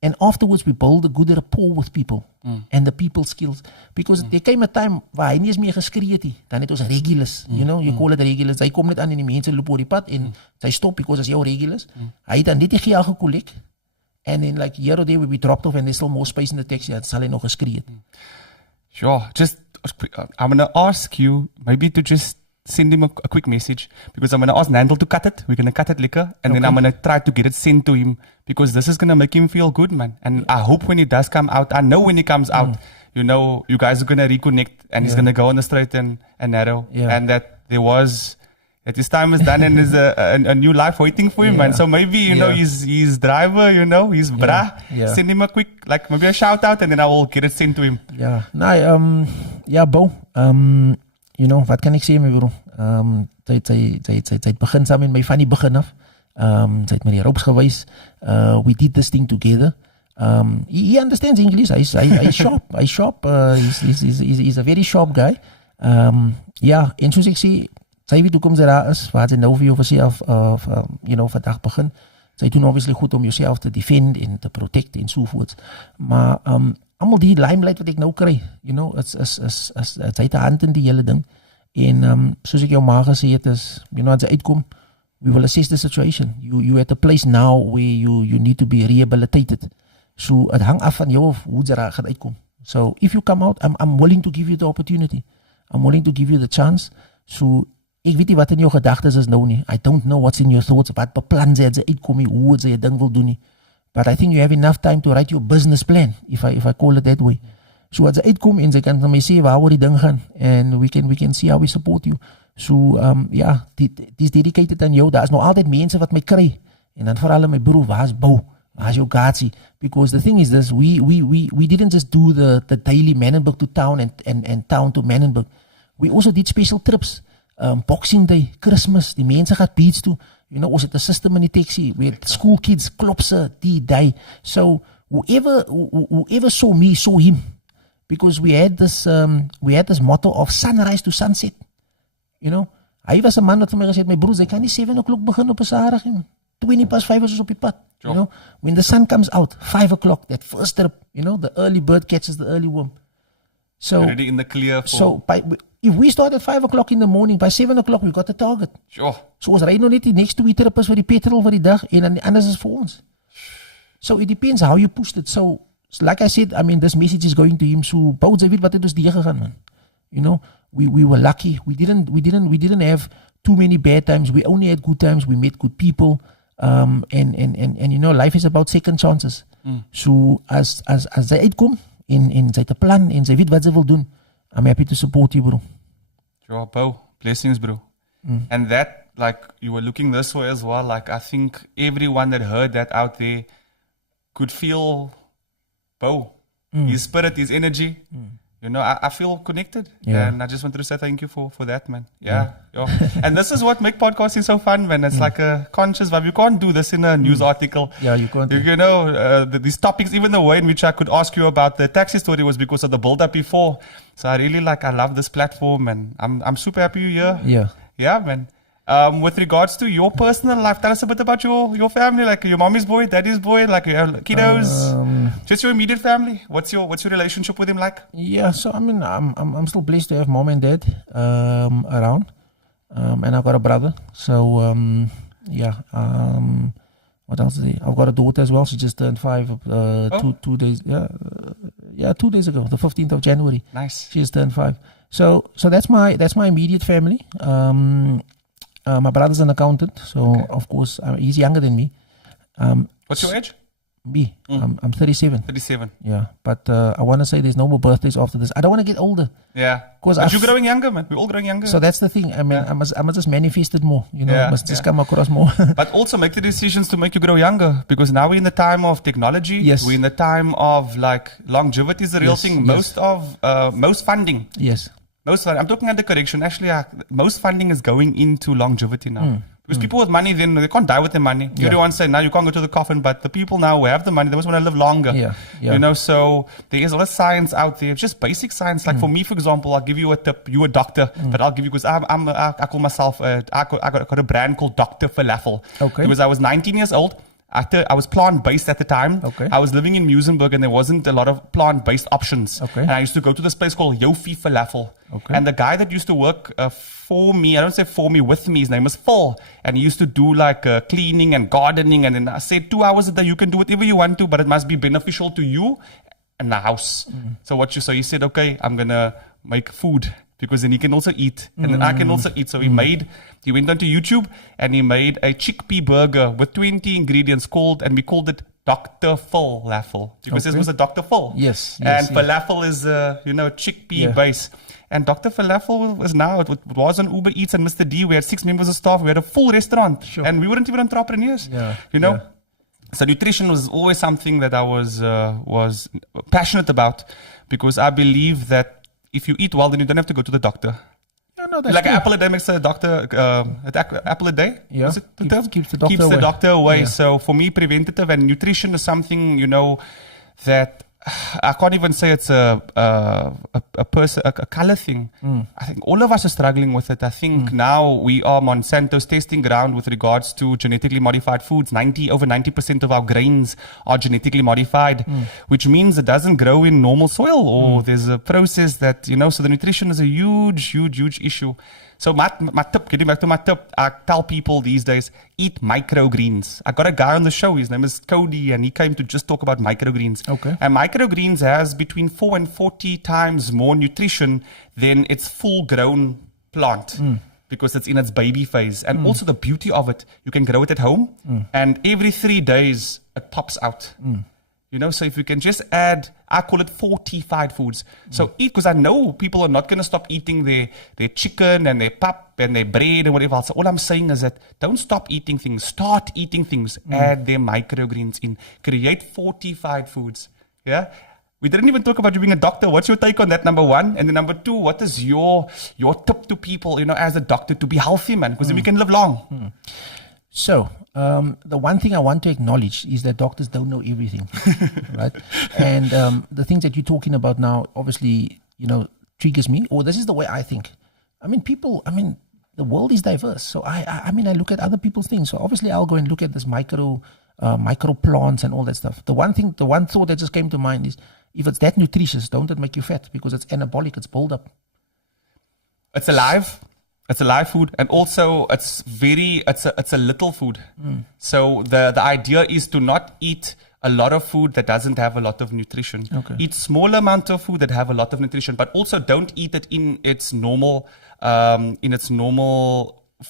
And afterwards, we build a good rapport with people. And the people skills. Because there came a time waar hy nie eens meer geskree het nie. Dan het ons regulars. You know, you call it regulars. Hy kom net aan en die mense loop oor die pad en sy stop because as jou regulars. Hy het dan net die geld gekollek. And then like here or there we dropped off and there's still more space in the taxi. Dan sal hy nog geskree het. Sure. Just, I'm going to ask you maybe to just send him a quick message because I'm going to ask Randall to cut it. We're going to cut it liquor and then I'm going to try to get it sent to him because this is going to make him feel good, man. And I hope when he does come out, I know when he comes out, you know, you guys are going to reconnect and he's going to go on the straight and narrow. And that there was, that his time is done and there's a new life waiting for him, man. So maybe, you know, his driver, you know, his bra, send him a quick, like maybe a shout out and then I will get it sent to him. Yeah. Nee, ja, Bo. You know, wat kan ek sê, my bro? Sy het begin saam met my van die begin af. Sy het my die ropes gewys. We did this thing together. He understands English. He's sharp. He's sharp. He's a very sharp guy. Ja, en soos ek sê, sy weet hoekom sy daar is, waar sy nou vir jou self, you know, vandag begin. Sy doen obviously goed om jouself te defend en te protect en sovoorts. Maar, allemaal die limelight wat ek nou kry, you know, het het hand in die hele ding. En soos ek jou maar gesê het is, you know, as jy uitkom, we will assess the situation. You at a place now where you need to be rehabilitated. So het hang af van jou of hoe jy daar gaan uitkom. So if you come out, I'm willing to give you the opportunity. I'm willing to give you the chance. So ek weet nie wat in jou gedagtes is nou nie. I don't know what's in your thoughts. Wat beplan jy het jy uitkom nie, hoe het jy 'n ding wil doen nie. But I think you have enough time to write your business plan, if I call it that way. So as jy uitkom en jy kan vir my sê waaroor die ding gaan, and we can see how we support you. So dis dedicated aan jou. Daar is nog altyd mense wat my kry. En dan veral my broer, waar's Bou? Waar's jou gatsie? Because the thing is this, we didn't just do the daily Manenberg to town and town to Manenberg. We also did special trips. Boxing Day, Christmas, die mense gaat beach toe. You know, ons het 'n system in die taxi. We had school kids, klopse, die day. So whoever saw me, saw him. Because we had this motto of sunrise to sunset. You know, hy was 'n man wat vir my gesê het, my broer, jy kan nie 7 o'clock begin op 'n Saterdag nie. 5:20 is op die pad. You know, when the sun comes out, 5 o'clock, that first trip, you know, the early bird catches the early worm. So already in the clear for... if we start at 5 o'clock in the morning, by 7 o'clock we got the target. Sure. So ons ry nog net die next 2 trippers vir die petrol vir die dag en dan die anders is vir ons. So it depends how you push it. So like I said, I mean, this message is going to him. So Bou, jy weet wat het ons deur gegaan, man. You know, we were lucky. We didn't have too many bad times. We only had good times. We met good people. And you know, life is about second chances. So as jy uitkom en jy het 'n plan en jy weet wat jy wil doen, I'm happy to support you, bro. Sure, Bou. Blessings, bro. And that, like, you were looking this way as well. Like, I think everyone that heard that out there could feel Bou, his spirit, his energy. You know, I feel connected. Yeah. And I just wanted to say thank you for that, man. Yeah. And this is what make podcasting so fun, man. It's like a conscious vibe. You can't do this in a news article. Yeah, you can't. You know, these topics, even the way in which I could ask you about the taxi story was because of the build-up before. So I really I love this platform, and I'm super happy you're here. Yeah. Yeah, man. With regards to your personal life, tell us a bit about your family, like your mommy's boy, daddy's boy, like your kiddos, just your immediate family. What's your relationship with him like? Yeah, so I mean, I'm still blessed to have mom and dad around, and I've got a brother. So what else is there? I've got a daughter as well. She just turned 5 2 days. 2 days ago, the 15th of January. Nice. She just turned 5. So that's my immediate family. My brother's an accountant, so of course he's younger than me. What's your age? Me, I'm 37. 37. Yeah, but I want to say there's no more birthdays after this. I don't want to get older. Yeah, because you're growing younger, man. We're all growing younger. So that's the thing. I mean, I must just manifest it more. You know, I must just come across more. But also make the decisions to make you grow younger, because now we're in the time of technology. Yes. We're in the time of like longevity is the real thing. Yes. Most funding. Yes. I'm talking under correction. Actually, most funding is going into longevity now. Because people with money, then they can't die with their money. Everyone say, now you can't go to the coffin, but the people now who have the money, they just want to live longer. Yeah. You know, so there is a lot of science out there, just basic science. Like for me, for example, I'll give you a tip. You're a doctor, but I'll give you, because I call myself, I got a brand called Dr. Falafel. Okay. Because I was 19 years old. I was plant-based at the time. Okay. I was living in Manenberg and there wasn't a lot of plant-based options. Okay. And I used to go to this place called Yofi Falafel. Okay. And the guy that used to work for me, I don't say for me, with me, his name was Phil. And he used to do like cleaning and gardening. And then I said 2 hours a day, you can do whatever you want to, but it must be beneficial to you and the house. So he said, okay, I'm going to make food, because then he can also eat and then I can also eat. So he went onto YouTube and he made a chickpea burger with 20 ingredients we called it Dr. Falafel, because this was a Dr. Phil. Yes. And falafel is, chickpea base. And Dr. Falafel was now, it was on Uber Eats and Mr. D. We had 6 members of staff. We had a full restaurant. Sure. And we weren't even entrepreneurs, you know. Yeah. So nutrition was always something that I was passionate about, because I believe that if you eat well, then you don't have to go to the doctor. Yeah, no, that's like good. an apple a day makes a doctor, apple a day? Yeah, Is it the term? keeps the doctor keeps away. The doctor away. Yeah. So for me, preventative and nutrition is something, that I can't even say it's a color thing. I think all of us are struggling with it. I think now we are Monsanto's testing ground with regards to genetically modified foods. Over 90% of our grains are genetically modified, which means it doesn't grow in normal soil, or there's a process that, so the nutrition is a huge, huge, huge issue. So my tip, getting back to my tip, I tell people these days, eat microgreens. I got a guy on the show, his name is Cody, and he came to just talk about microgreens. Okay. And microgreens has between 4 and 40 times more nutrition than its full-grown plant. Because it's in its baby phase. And also the beauty of it, you can grow it at home, and every 3 days it pops out. You know, so if you can just add, I call it fortified foods. So eat, because I know people are not going to stop eating their chicken and their pap and their bread and whatever else. So all I'm saying is that don't stop eating things. Start eating things. Add their microgreens in. Create fortified foods. Yeah. We didn't even talk about you being a doctor. What's your take on that, number one? And then number two, what is your tip to people, you know, as a doctor to be healthy, man? Because then we can live long. So, the one thing I want to acknowledge is that doctors don't know everything, right? And the things that you're talking about now, obviously, you know, triggers me, or this is the way I think. I mean, the world is diverse. So I look at other people's things. So obviously I'll go and look at this micro plants and all that stuff. The one thought that just came to mind is, if it's that nutritious, don't it make you fat? Because it's anabolic, it's build-up. It's alive. It's a live food, and also it's a little food. So the idea is to not eat a lot of food that doesn't have a lot of nutrition. Okay. Eat small amount of food that have a lot of nutrition, but also don't eat it in its normal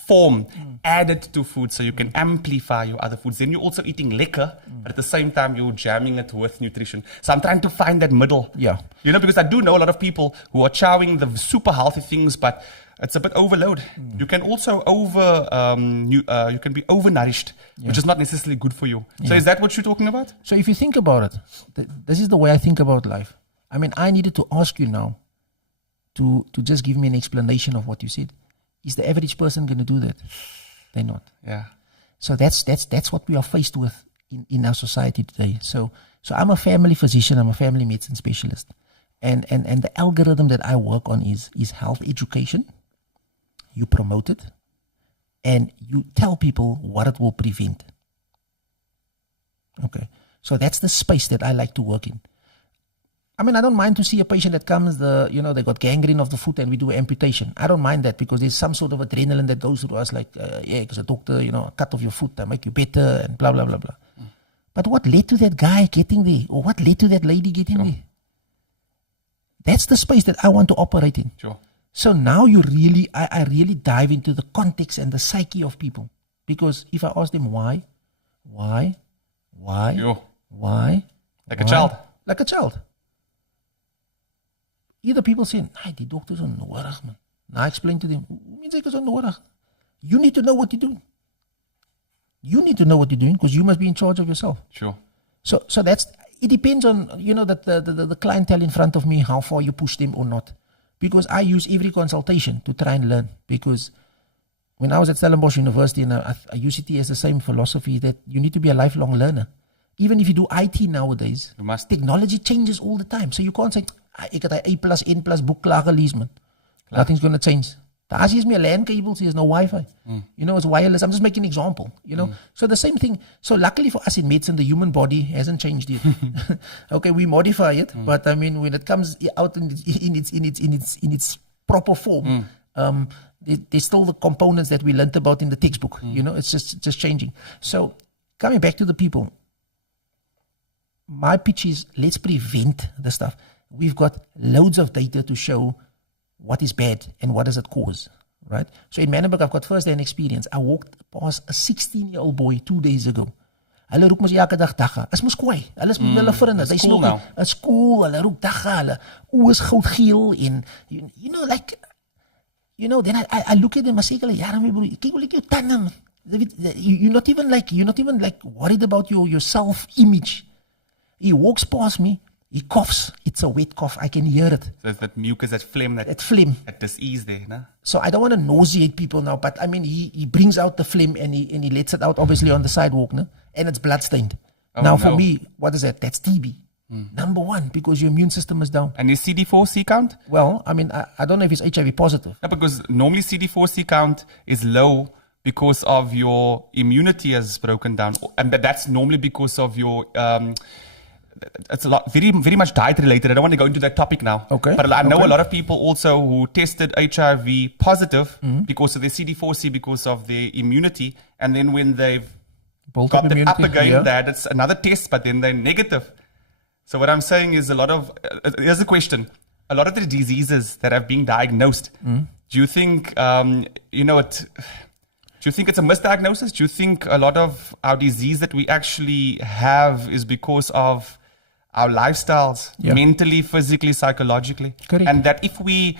form. Add it to food so you can amplify your other foods. Then you're also eating lekker, but at the same time you're jamming it with nutrition. So I'm trying to find that middle. Yeah. You know, because I do know a lot of people who are chowing the super healthy things, but it's a bit overload. You can also you can be overnourished, which is not necessarily good for you. So is that what you're talking about? So if you think about it, this is the way I think about life. I mean, I needed to ask you now to just give me an explanation of what you said. Is the average person going to do that? They're not. Yeah. So that's what we are faced with in our society today. So I'm a family physician. I'm a family medicine specialist, and the algorithm that I work on is health education. You promote it, and you tell people what it will prevent. Okay, so that's the space that I like to work in. I mean, I don't mind to see a patient that comes, they got gangrene of the foot and we do amputation. I don't mind that, because there's some sort of adrenaline that goes through us, like, because a doctor, cut off your foot and make you better and blah, blah, blah, blah. But what led to that guy getting there, or what led to that lady getting there? That's the space that I want to operate in. Sure. So now I really dive into the context and the psyche of people. Because if I ask them why, like a child. Like a child. Either people say, "Hey, die dokters are nodig, man." Now I explain to them, means ek is onnodig. You need to know what you're doing. You need to know what you're doing, because you must be in charge of yourself. Sure. So it depends on, the clientele in front of me, how far you push them or not. Because I use every consultation to try and learn. Because when I was at Stellenbosch University, and UCT has the same philosophy that you need to be a lifelong learner. Even if you do IT nowadays, you must. Technology changes all the time. So you can't say, ek het A+, N+ boek klaar gelees, man. Nothing's going to change. Daar is meer LAN cables, there's no Wi-Fi. It's wireless. I'm just making an example, So the same thing. So luckily for us in medicine, the human body hasn't changed yet. Okay, we modify it, but I mean, when it comes out in its proper form, there's still the components that we learnt about in the textbook. It's just changing. So coming back to the people, my pitch is, let's prevent the stuff. We've got loads of data to show what is bad and what does it cause, right? So in Manenberg, I've got first-hand experience. I walked past a 16-year-old boy 2 days ago. Hulle roek mos elke dag dagga. Is mos kwaai. Hulle is hulle vriende. They smoke now. It's cool. Hulle roek dagga. Hulle oë is goudgeel en then I look at them, I say, "Ja, bro, kyk hoe lyk jou tande." You're not even like worried about your self-image. He walks past me. He coughs. It's a wet cough. I can hear it. So it's that mucus, that phlegm, that disease there, no? So I don't want to nauseate people now, but I mean, he brings out the phlegm and he lets it out obviously on the sidewalk, no? And it's bloodstained. For me, what is that? That's TB. Number one, because your immune system is down. And your CD4C count? Well, I mean, I don't know if it's HIV positive. No, because normally CD4C count is low because of your immunity has broken down. And that's normally because of your it's a lot, very much diet related. I don't want to go into that topic now. Okay. But I know Okay. a lot of people also who tested HIV positive because of their CD4C, because of their immunity. And then when they've Built got that up immunity, again, yeah. that it's another test, but then they're negative. So what I'm saying is here's the question. A lot of the diseases that have been diagnosed, do you think, do you think it's a misdiagnosis? Do you think a lot of our disease that we actually have is because of our lifestyles, Yeah. mentally, physically, psychologically? Correct. And that if we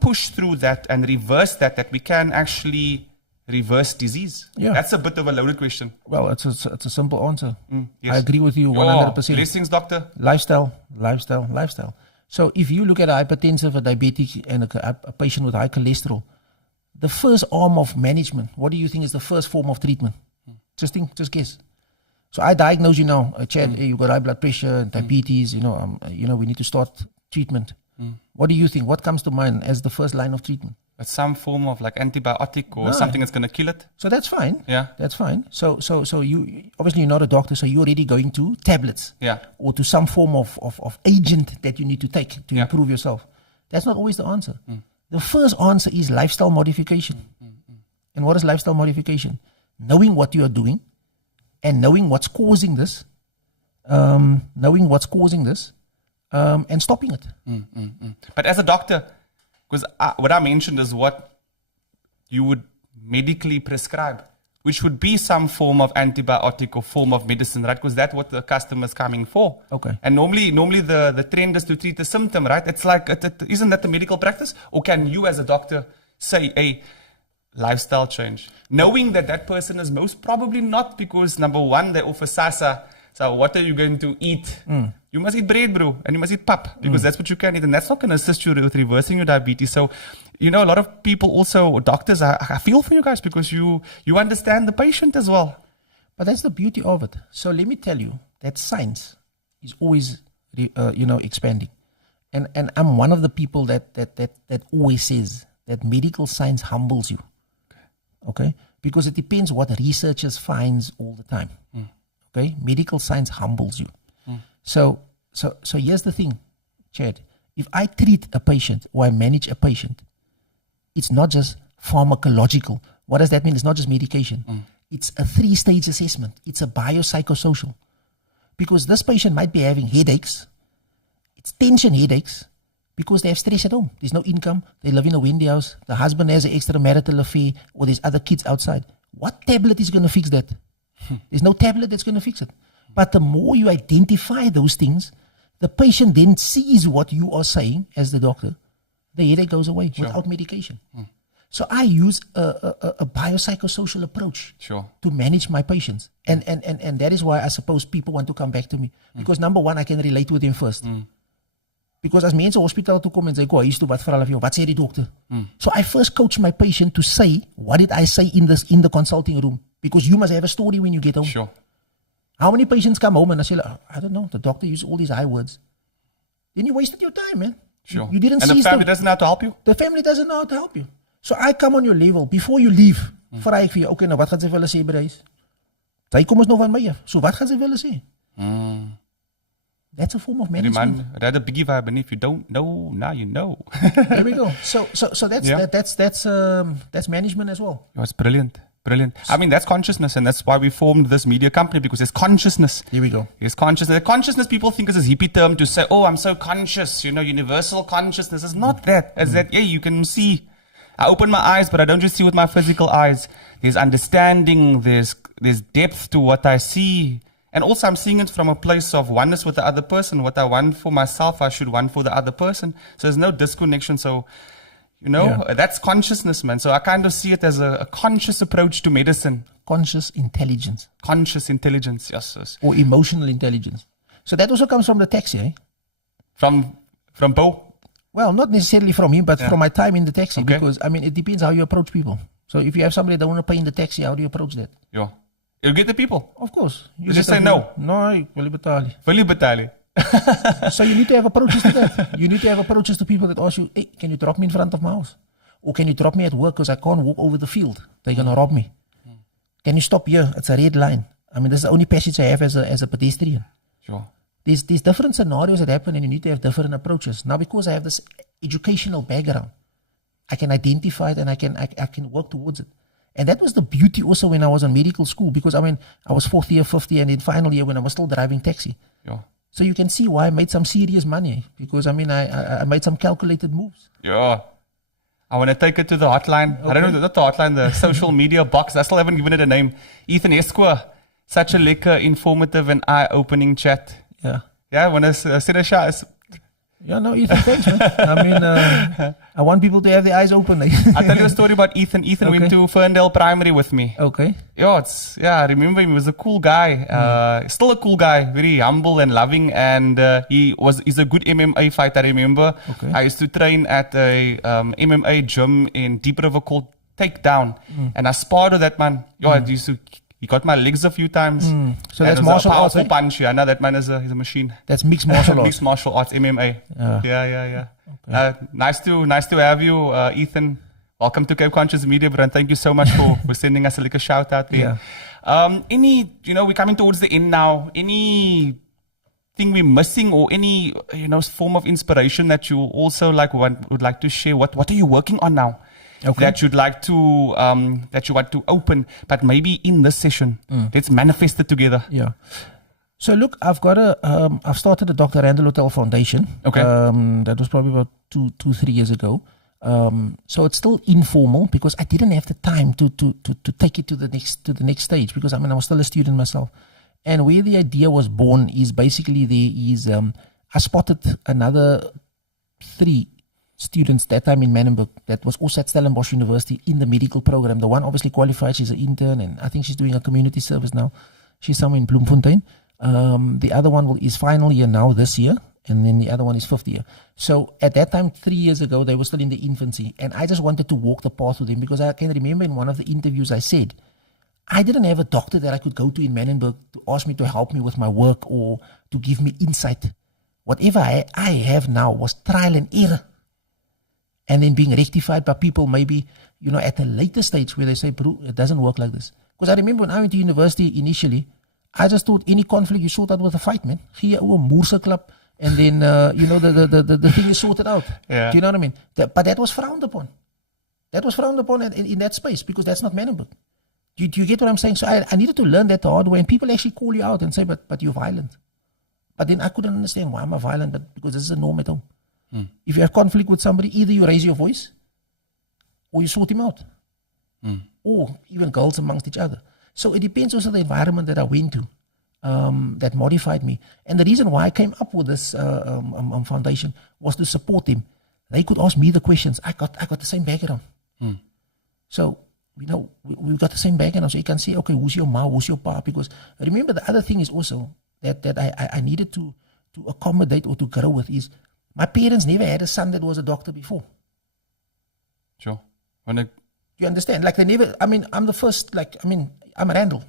push through that and reverse that we can actually reverse disease? Yeah. That's a bit of a loaded question. Well, it's a simple answer. Yes. I agree with you Oh, 100%. blessings, doctor. Lifestyle. So if you look at a hypertensive, a diabetic, and a patient with high cholesterol, the first arm of management, what do you think is the first form of treatment? Just guess. So I diagnose you now, Chad, hey, you got high blood pressure, diabetes, we need to start treatment. What do you think? What comes to mind as the first line of treatment? It's some form of like antibiotic or No. something that's going to kill it. So that's fine. Yeah. That's fine. So you obviously you're not a doctor, so you're already going to tablets. Yeah. Or to some form of agent that you need to take to Yeah. improve yourself. That's not always the answer. The first answer is lifestyle modification. And what is lifestyle modification? Knowing what you are doing and knowing what's causing this, and stopping it. But as a doctor, because what I mentioned is what you would medically prescribe, which would be some form of antibiotic or form of medicine, right? Because that's what the customer's coming for. Okay. And normally the trend is to treat the symptom, right? It's like, isn't that the medical practice? Or can you as a doctor say, hey, lifestyle change, knowing that person is most probably not, because number one, they offer SASA. So what are you going to eat? You must eat bread, bro, and you must eat pap, because that's what you can eat, and that's not going to assist you with reversing your diabetes. So, a lot of people also, doctors, I feel for you guys, because you understand the patient as well. But that's the beauty of it. So let me tell you that science is always, expanding. And I'm one of the people that always says that medical science humbles you. Okay? Because it depends what researchers finds all the time. Okay? Medical science humbles you. So here's the thing, Chad. If I treat a patient or I manage a patient, it's not just pharmacological. What does that mean? It's not just medication. It's a 3-stage assessment. It's a biopsychosocial. Because this patient might be having headaches. It's tension headaches because they have stress at home. There's no income. They live in a windy house. The husband has an extramarital affair, or there's other kids outside. What tablet is going to fix that? There's no tablet that's going to fix it. But the more you identify those things, the patient then sees what you are saying as the doctor. The headache goes away without medication. So I use a biopsychosocial approach to manage my patients. And that is why I suppose people want to come back to me. Because number one, I can relate with them first. Because as mense hospitaal toe kom en sê, "Hier is toe wat vir hulle vir jou. Wat sê die dokter?" So I first coach my patient to say, what did I say in the consulting room? Because you must have a story when you get home. Sure. How many patients come home and they say, I don't know, the doctor used all these high words. Then you wasted your time, man. Sure. You didn't and see the family doesn't know how to help you? The family doesn't know how to help you. So I come on your level. Before you leave, vra ek vir jou, okay, nou wat gaan sy vir hulle sê by die huis? Sy kom ons nou van my af. So wat gaan sy vir hulle sê? That's a form of management. Man, that's a biggie vibe, and if you don't know, now you know. There we go. So that's management as well. It's brilliant. Brilliant. I mean, that's consciousness, and that's why we formed this media company, because there's consciousness. Here we go. There's consciousness. Consciousness, people think is this hippie term to say, oh, I'm so conscious, universal consciousness. It's not that. It's that, yeah, you can see. I open my eyes, but I don't just see with my physical eyes. There's understanding, there's depth to what I see. And also I'm seeing it from a place of oneness with the other person. What I want for myself, I should want for the other person. So there's no disconnection. So, that's consciousness, man. So I kind of see it as a conscious approach to medicine. Conscious intelligence. Conscious intelligence, yes. Or emotional intelligence. So that also comes from the taxi, eh? From Bo? Well, not necessarily from him, but from my time in the taxi. Okay. Because, I mean, it depends how you approach people. So if you have somebody that don't want to pay in the taxi, how do you approach that? Yeah. You get the people. Of course. You just say no. No, ek wil nie betaal nie. Will you betalen? So you need to have approaches to that. You need to have approaches to people that ask you, hey, can you drop me in front of my house? Or can you drop me at work because I can't walk over the field? They're going to rob me. Can you stop here? It's a red line. I mean, this is the only passage I have as a pedestrian. Sure. there's different scenarios that happen, and you need to have different approaches. Now, because I have this educational background, I can identify it and I can work towards it. And that was the beauty also when I was in medical school, because I mean, I was 4th year, 5th year, and then final year when I was still driving taxi. Yeah. So you can see why I made some serious money, because I mean, I made some calculated moves. Yeah. I want to take it to the hotline. Okay. I don't know, not the hotline, the social media box. I still haven't given it a name. Ethan Esqua. Such a lekker, informative and eye-opening chat. Yeah. Yeah, when I said a shot. Yeah, no, Ethan, thanks, man. I mean, I want people to have their eyes open. I'll tell you a story about Ethan. Ethan went to Ferndale Primary with me. Okay. Yeah, I remember him. He was a cool guy. Still a cool guy. Very humble and loving. And he's a good MMA fighter, I remember. Okay. I used to train at a MMA gym in Deep River called Takedown. And I sparred with that man. Yeah, he got my legs a few times. So that's martial arts, powerful punch. Yeah, no, that man is he's a machine. That's mixed martial arts. Mixed martial arts, MMA. Yeah. Okay. Nice to have you, Ethan. Welcome to Cape Conscious Media, bro, and thank you so much for sending us a shout out there. Yeah. We're coming towards the end now. Anything we're missing, or any form of inspiration that you also would like to share? What are you working on now? Okay. That you'd like to that you want to open, but maybe in this session, let's manifest it together. Yeah. So look, I've started the Dr. Randall Ortel Foundation. Okay. That was probably about 2-3 years ago. So it's still informal, because I didn't have the time to take it to the next stage, because I was still a student myself. And where the idea was born is basically I spotted another 3 students that time in Manenberg that was also at Stellenbosch University in the medical program. The one obviously qualified, she's an intern, and I think she's doing a community service now. She's somewhere in Bloemfontein. The other one is final year now this year, and then the other one is 5th year. So at that time, 3 years ago, they were still in the infancy, and I just wanted to walk the path with them, because I can remember in one of the interviews I said, I didn't have a doctor that I could go to in Manenberg to ask me to help me with my work or to give me insight. Whatever I have now was trial and error. And then being rectified by people maybe, at a later stage where they say, bro, it doesn't work like this. Because I remember when I went to university initially, I just thought any conflict you sort out with a fight, man. Here, a Moorse club, and then, the thing is sorted out. Yeah. Do you know what I mean? But that was frowned upon. That was frowned upon in that space, because that's not Manenberg. Do you get what I'm saying? So I needed to learn that the hard way, and people actually call you out and say, but you're violent. But then I couldn't understand why am I violent, because this is a norm at home. If you have conflict with somebody, either you raise your voice or you sort him out. Or even girls amongst each other. So it depends also the environment that I went to that modified me. And the reason why I came up with this foundation was to support them. They could ask me the questions. I got the same background. So, we've got the same background. So you can see, okay, who's your ma, who's your pa? Because remember, the other thing is also that I needed to accommodate or to grow with is, my parents never had a son that was a doctor before. Sure. You understand? Like they never, I'm the first, I'm Randall.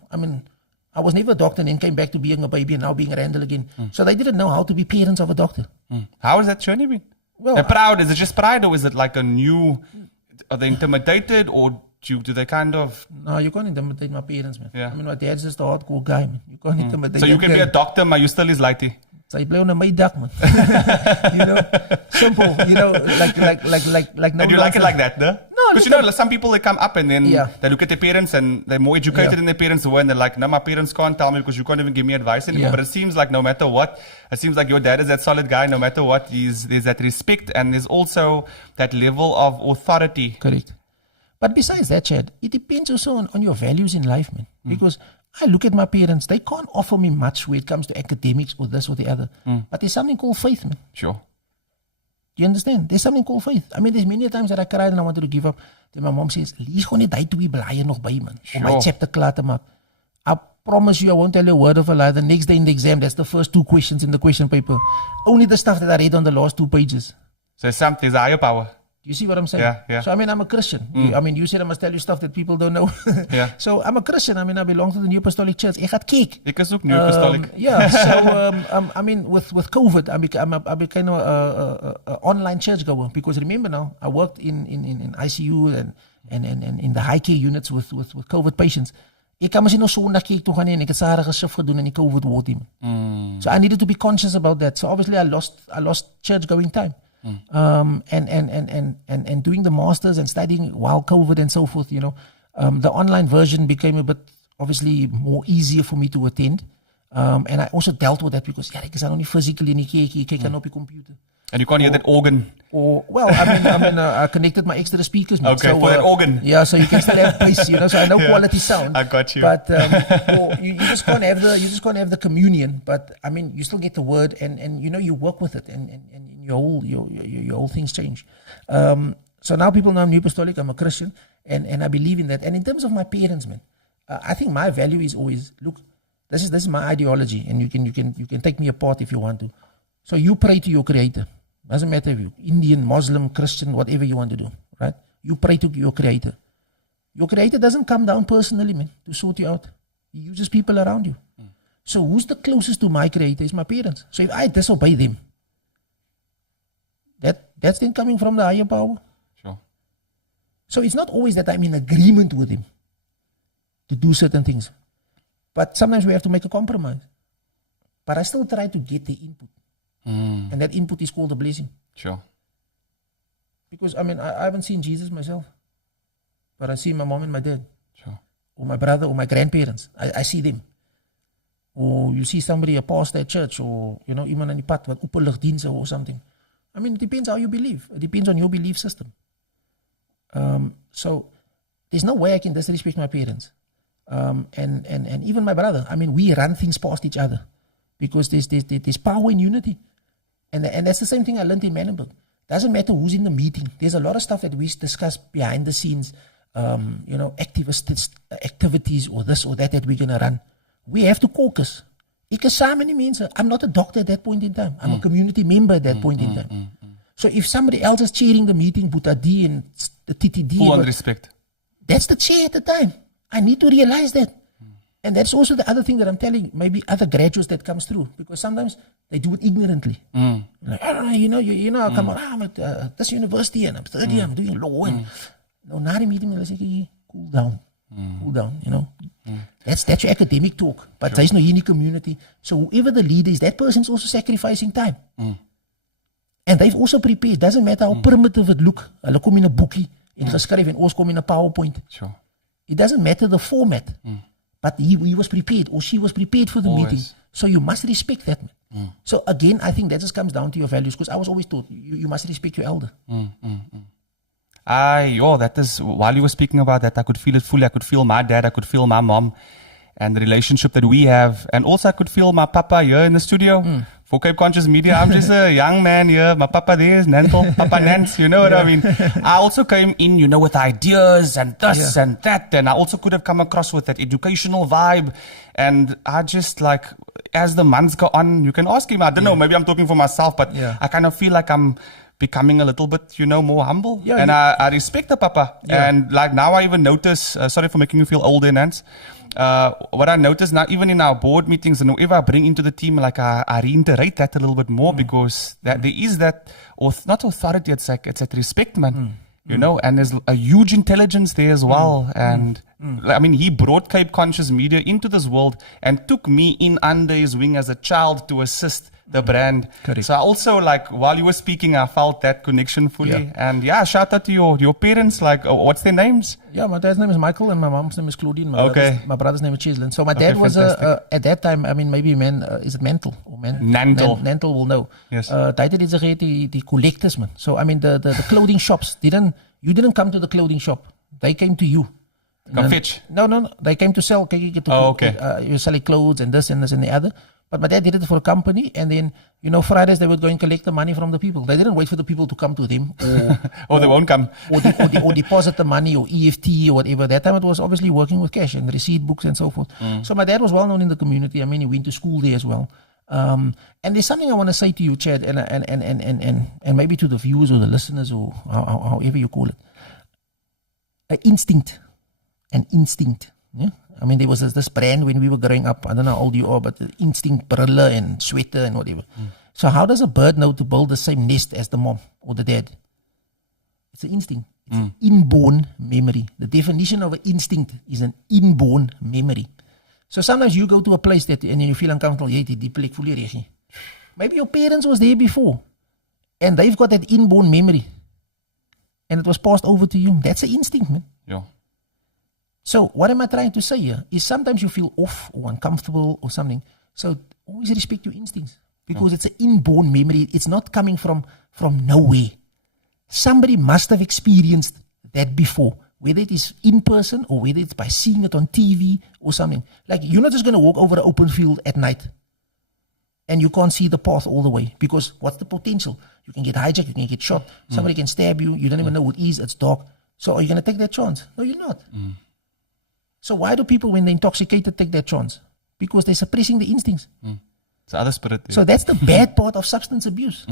I was never a doctor and then came back to being a baby and now being a Randall again. So they didn't know how to be parents of a doctor. How has that journey been? Well, they're proud. Is it just pride, or is it like are they intimidated, or do they kind of... No, you can't intimidate my parents, man. Yeah. My dad's just a hardcore guy, man. You can't intimidate. So you can be a doctor, but you still is lighty. So you play on a my duck, man. Simple, like no. And you like it like that, though? No, because some people, they come up and then they look at their parents and they're more educated than their parents were, and they're like, no, my parents can't tell me because you can't even give me advice anymore. But it seems like no matter what, it seems like your dad is that solid guy. No matter what, there's that respect, and there's also that level of authority. Correct. But besides that, Chad, it depends also on your values in life, man. Because I look at my parents, they can't offer me much when it comes to academics or this or the other. But there's something called faith, man. Sure. Do you understand? There's something called faith. There's many times that I cried and I wanted to give up. Then my mom says, lees gewoon nie die toe bly nog by, man. Sure. Om my chapter klaar te maak. I promise you, I won't tell you a word of a lie. The next day in the exam, that's the first 2 questions in the question paper. Only the stuff that I read on the last 2 pages. So there's a higher power. You see what I'm saying? Yeah. So, I'm a Christian. You said I must tell you stuff that people don't know. Yeah. So, I'm a Christian. I belong to the New Apostolic Church. Ek gaat kyk. Ek is ook New Apostolic. Yeah. So, with COVID, I became a online churchgoer, because remember now, I worked in ICU and in the high care units with COVID patients. Ek kan misschien nog zondag kerk toe gaan en ek het Sarah geschift gedoen en die COVID word him. So I needed to be conscious about that. So obviously I lost church going time. And doing the masters and studying while COVID and so forth, the online version became a bit obviously more easier for me to attend. And I also dealt with that because ek is only physically in die kerk, ek kan op die computer. And you can't hear that organ. Well, I connected my extra speakers. Man. Okay, so, for that organ. Yeah, so you can still have bass, so I know quality sound. I got you. But you just can't have the communion. But I mean, you still get the word, and you work with it, and your whole things change. So now people know I'm New Apostolic. I'm a Christian, and I believe in that. And in terms of my parents, man, I think my value is always look. This is my ideology, and you can take me apart if you want to. So you pray to your Creator. Doesn't matter if you Indian, Muslim, Christian, whatever you want to do, right? You pray to your Creator. Your Creator doesn't come down personally, man, to sort you out. He uses people around you. So who's the closest to my Creator is my parents. So if I disobey them, that's then coming from the higher power. Sure. So it's not always that I'm in agreement with him to do certain things. But sometimes we have to make a compromise. But I still try to get the input. And that input is called a blessing. Sure. Because, I mean, I haven't seen Jesus myself. But I see my mom and my dad. Sure. Or my brother or my grandparents. I see them. Or you see somebody, a pastor at church. Or, iemand aan die pad wat openluchtdienste or something. I mean, it depends how you believe. It depends on your belief system. So, there's no way I can disrespect my parents. And even my brother. I mean, we run things past each other. Because there's power in unity. And that's the same thing I learned in Manenberg. Doesn't matter who's in the meeting. There's a lot of stuff that we discuss behind the scenes, activities or this or that we're going to run. We have to caucus. Ek is saam met die mense. I'm not a doctor at that point in time. I'm a community member at that point in time. So if somebody else is chairing the meeting, Buta D and the TTD. Full on respect. That's the chair at the time. I need to realize that. And that's also the other thing that I'm telling maybe other graduates that comes through. Because sometimes they do it ignorantly. Like, I come around at this university and I'm 30, I'm doing law. And na die meeting, I say, cool down. Cool down, That's your academic talk. But there's no unique community. So whoever the leader is, that person's also sacrificing time. And they've also prepared. Doesn't matter how primitive it look. Hulle kom in 'n boekie en geskryf en ons kom in 'n PowerPoint. Sure. It doesn't matter the format. But he was prepared or she was prepared for the meeting. So you must respect that. So again, I think that just comes down to your values. Because I was always taught, you must respect your elder. That is, while you were speaking about that, I could feel it fully. I could feel my dad, I could feel my mom and the relationship that we have. And also I could feel my papa here in the studio. For Cape Conscious Media, I'm just a young man here. My papa there is Nantel, Papa Nance, you know what I mean? I also came in, with ideas and this and that. And I also could have come across with that educational vibe. And I just as the months go on, you can ask him, I don't know, maybe I'm talking for myself, but I kind of feel like I'm becoming a little bit, more humble. And I respect the papa. And now I even notice, sorry for making you feel older, Nance. What I notice now, even in our board meetings and whoever I bring into the team, I reiterate that a little bit more because there is that, not authority, it's that respect, man. And there's a huge intelligence there as well. And I mean, he brought Cape Conscious Media into this world and took me in under his wing as a child to assist the brand. Correct. So I also while you were speaking, I felt that connection fully. And shout out to your parents. What's their names? Yeah, my dad's name is Michael and my mom's name is Claudine. My brother's name is Chislin. So my dad was at that time, I mean, maybe is it Mantle or Nantel? Nantel will know. Yes. They did the collectors, man. So I mean, the clothing shops you didn't come to the clothing shop. They came to you. Come fetch? No. They came to sell. Okay. You're selling clothes and this and the other. But my dad did it for a company, and then, Fridays they would go and collect the money from the people. They didn't wait for the people to come to them. Or they won't come. or deposit the money or EFT or whatever. That time it was obviously working with cash and receipt books and so forth. So my dad was well known in the community. I mean, he went to school there as well. And there's something I want to say to you, Chad, and maybe to the viewers or the listeners or however you call it. An instinct. Yeah? I mean, there was this brand when we were growing up. I don't know how old you are, but the instinct, brille and sweater and whatever. So how does a bird know to build the same nest as the mom or the dad? It's an instinct. It's an inborn memory. The definition of an instinct is an inborn memory. So sometimes you go to a place and you feel uncomfortable. Maybe your parents was there before, and they've got that inborn memory, and it was passed over to you. That's an instinct, man. Yeah. So what am I trying to say here is sometimes you feel off or uncomfortable or something. So always respect your instincts because it's an inborn memory. It's not coming from nowhere. Somebody must have experienced that before, whether it is in person or whether it's by seeing it on TV or something. Like, you're not just going to walk over an open field at night and you can't see the path all the way, because what's the potential? You can get hijacked, you can get shot, somebody can stab you, you don't even know what it is, it's dark. So are you going to take that chance? No, you're not. So why do people, when they're intoxicated, take that chance? Because they're suppressing the instincts. It's the other spirit. So that's the bad part of substance abuse.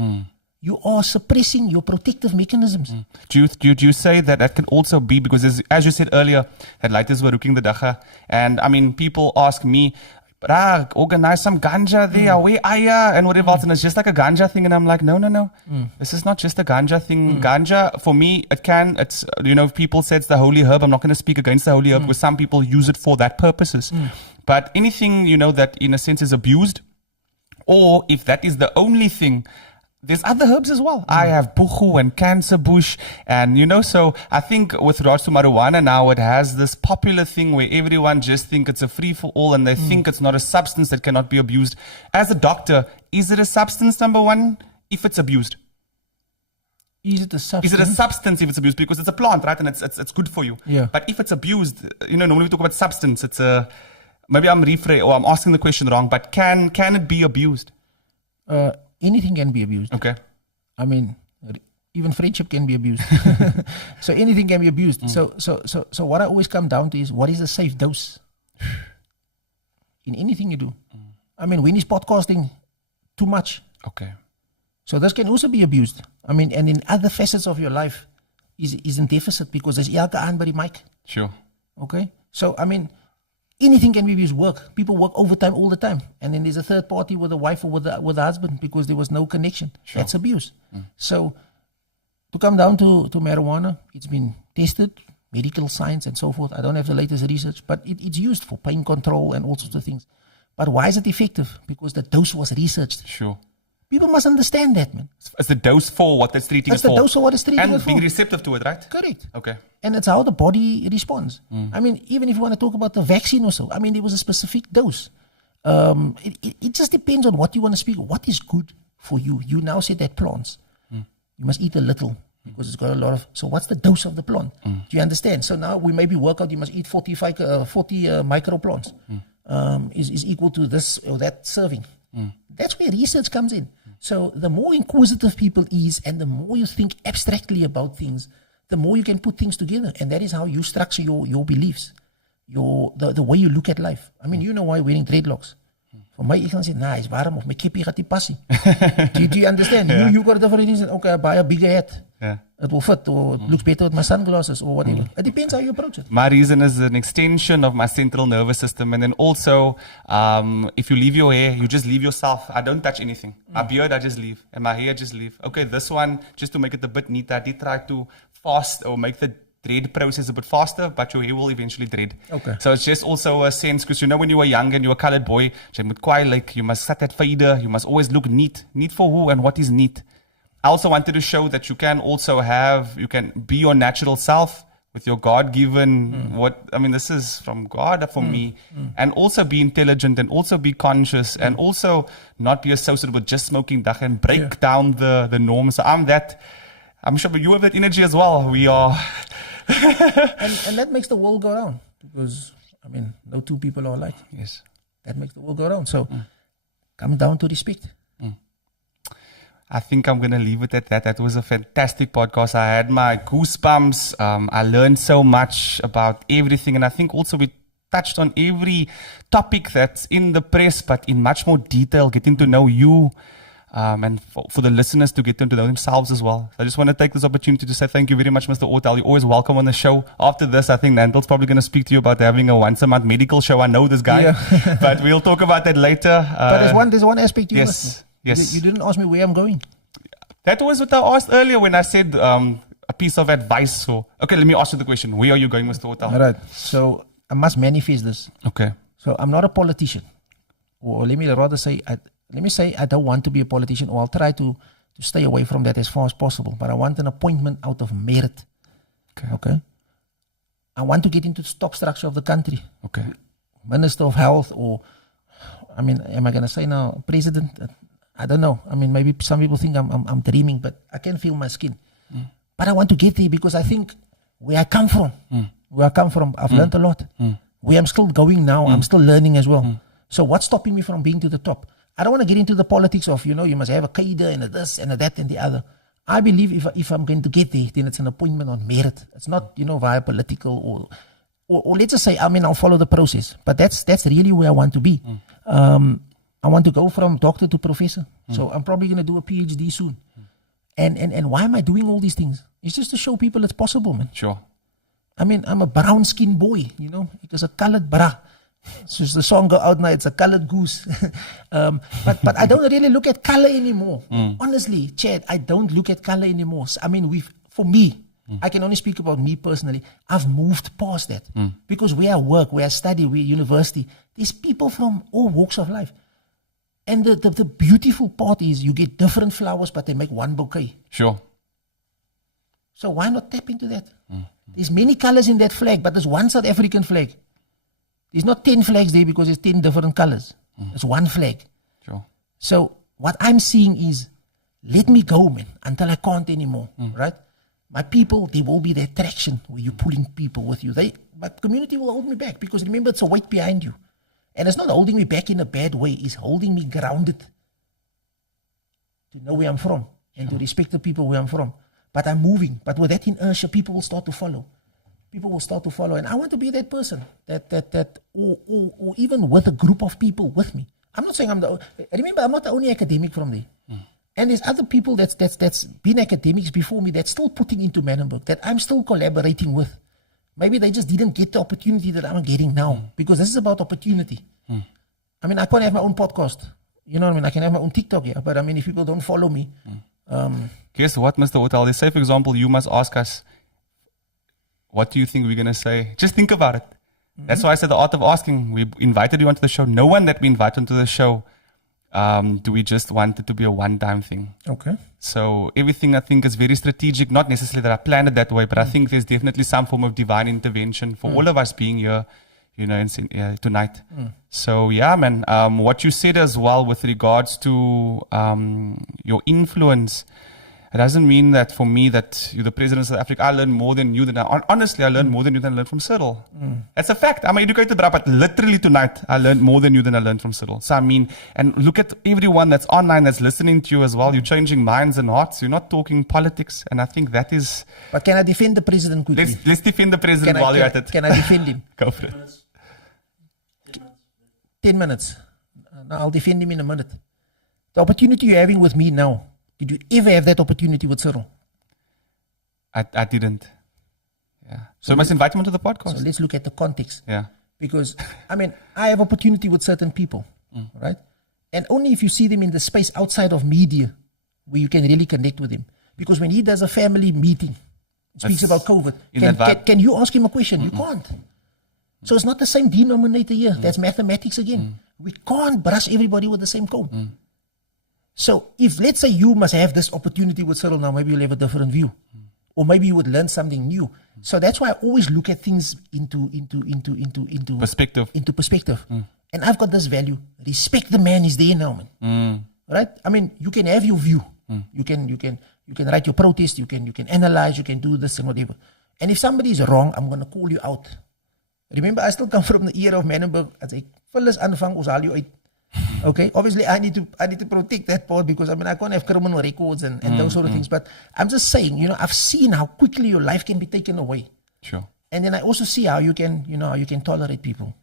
You are suppressing your protective mechanisms. Do you say that can also be because, as you said earlier, that lighters were rooking the dacha, and I mean, people ask me, organize some ganja there, where are ya? And whatever else, and it's just like a ganja thing, and I'm like, no. This is not just a ganja thing. Ganja, for me, it's, people say it's the holy herb. I'm not going to speak against the holy herb because some people use it for that purposes. But anything, that in a sense is abused, or if that is the only thing, there's other herbs as well. I have buchu and cancer bush, and so I think with regards to marijuana now, it has this popular thing where everyone just think it's a free for all, and they think it's not a substance that cannot be abused. As a doctor, is it a substance, number one, if it's abused? Is it a substance? Is it a substance if it's abused? Because it's a plant, right? And it's good for you. Yeah. But if it's abused, normally we talk about substance. It's maybe I'm asking the question wrong, but can it be abused? Anything can be abused. Okay. I mean, even friendship can be abused. So anything can be abused. So what I always come down to is, what is a safe dose in anything you do? I mean, when is podcasting too much? Okay. So this can also be abused. I mean, and in other facets of your life is in deficit because there's elke aan by die mic. Sure. Okay. So I mean, anything can be abused. Work. People work overtime all the time. And then there's a third party with a wife or with the husband because there was no connection. Sure. That's abuse. So to come down to marijuana, it's been tested, medical science and so forth. I don't have the latest research, but it's used for pain control and all sorts of things. But why is it effective? Because the dose was researched. Sure. People must understand that, man. It's the dose for what it's treating It's it for. the dose for what it's treating it for. And being receptive to it, right? Correct. Okay. And it's how the body responds. I mean, even if you want to talk about the vaccine or so, I mean, there was a specific dose. It just depends on what you want to speak. What is good for you? You now said that plants. You must eat a little because it's got a lot of... So what's the dose of the plant? Do you understand? So now we maybe work out you must eat 40 micro plants. Is equal to this or that serving. That's where research comes in. So the more inquisitive people is and the more you think abstractly about things, the more you can put things together. And that is how you structure your beliefs, the way you look at life. I mean, you know why wearing dreadlocks. For my, you can say, it's warm of my keppie gaat die passie. Do you understand? Yeah. You got a different reason. Okay, I buy a bigger hat. Yeah. It will fit or it looks better with my sunglasses or whatever. It depends how you approach it. My reason is an extension of my central nervous system. And then also, if you leave your hair, you just leave yourself. I don't touch anything. My beard, I just leave. And my hair, I just leave. Okay, this one, just to make it a bit neater, I did try to fast or make the dread process a bit faster, but your hair will eventually dread. Okay. So it's just also a sense, because when you were young and you were a colored boy, you must set that fader, you must always look neat. Neat for who and what is neat? I also wanted to show that you can also you can be your natural self with your God-given, this is from God for me, and also be intelligent and also be conscious and also not be associated with just smoking dach and break down the norms. So I'm sure you have that energy as well. We are... and that makes the world go round because, no two people are alike. Yes. That makes the world go round. So, come down to respect. I think I'm going to leave it at that. That was a fantastic podcast. I had my goosebumps. I learned so much about everything. And I think also we touched on every topic that's in the press, but in much more detail, getting to know you. And for the listeners to get them to know themselves as well. So I just want to take this opportunity to say thank you very much, Mr. Ortel. You're always welcome on the show. After this, I think Randall's probably going to speak to you about having a once-a-month medical show. I know this guy, but we'll talk about that later. But there's one aspect you missed. Yes. You didn't ask me where I'm going. That was what I asked earlier when I said piece of advice? Or okay, let me ask you the question. Where are you going, Mr. Ortel? All right. So I must manifest this. Okay. So I'm not a politician, or let me rather say, I don't want to be a politician, or I'll try to stay away from that as far as possible. But I want an appointment out of merit. Okay. I want to get into the top structure of the country. Okay. Minister of Health, or I mean, am I going to say now president? I don't know. I mean, maybe some people think I'm dreaming, but I can feel my skin. But I want to get there because I think where I come from, I've learned a lot. Where I'm still going now, I'm still learning as well. So what's stopping me from being to the top? I don't want to get into the politics of, you must have a cadre and a this and a that and the other. I believe if I'm going to get there, then it's an appointment on merit. It's not, via political or let's just say, I'll follow the process. But that's really where I want to be. I want to go from doctor to professor. So I'm probably going to do a PhD soon. And why am I doing all these things? It's just to show people it's possible, man. Sure. I'm a brown-skinned boy, because a colored bra. So the song go out now, it's a colored goose. But I don't really look at color anymore. Honestly, Chad, I don't look at color anymore. For me, I can only speak about me personally. I've moved past that. Because where I work, where I study, where university, there's people from all walks of life. And the beautiful part is you get different flowers, but they make one bouquet. Sure. So why not tap into that? There's many colors in that flag, but there's one South African flag. There's not 10 flags there because there's 10 different colors. It's one flag. Sure. So what I'm seeing is, let me go, man, until I can't anymore, right? My people, they will be the attraction where you're pulling people with you. My community will hold me back because remember, it's a weight behind you. And it's not holding me back in a bad way. It's holding me grounded to know where I'm from and to respect the people where I'm from. But I'm moving. But with that inertia, people will start to follow. People will start to follow. And I want to be that person or even with a group of people with me. I'm not saying remember, I'm not the only academic from there. And there's other people that's been academics before me that's still putting into Manenberg, that I'm still collaborating with. Maybe they just didn't get the opportunity that I'm getting now because this is about opportunity. I can't have my own podcast. You know what I mean? I can have my own TikTok here, but if people don't follow me. Guess what, Mr. Ortel? Let's say, for example, you must ask us, what do you think we're going to say? Just think about it. That's why I said the art of asking. We invited you onto the show. No one that we invited onto the show, do we just want it to be a one-time thing. Okay. So everything I think is very strategic. Not necessarily that I planned it that way, but I think there's definitely some form of divine intervention for all of us being here, tonight. So yeah, man, what you said as well with regards to your influence, it doesn't mean that for me that you're the president of South Africa, I learn more than you honestly, I learned more than you than I learned from Cyril. That's a fact. I'm an educated bro, but literally tonight, I learned more than you than I learned from Cyril. So and look at everyone that's online, that's listening to you as well. You're changing minds and hearts. You're not talking politics. And I think that is... But can I defend the president quickly? Let's defend the president while you're at it. Can I defend him? Go for it. 10 minutes. Now I'll defend him in a minute. The opportunity you're having with me now, did you ever have that opportunity with Cyril? I didn't. Yeah. So I must invite him onto the podcast. So let's look at the context. Yeah. Because, I have opportunity with certain people, right? And only if you see them in the space outside of media where you can really connect with him. Because when he does a family meeting, speaks about COVID, can you ask him a question? You can't. So it's not the same denominator here. That's mathematics again. We can't brush everybody with the same comb. So if, let's say, you must have this opportunity with Cyril now, maybe you'll have a different view. Or maybe you would learn something new. So that's why I always look at things into perspective. And I've got this value. Respect the man is there now, man. Right? You can have your view. You can write your protest, you can analyze, you can do this and whatever. And if somebody is wrong, I'm gonna call you out. Remember, I still come from the era of Manenberg. I say, "Vullis aanvang, ons haal jou uit." Okay, obviously I need to protect that part because I can't have criminal records and those sort of things. But I'm just saying, I've seen how quickly your life can be taken away. Sure. And then I also see how you can, how you can tolerate people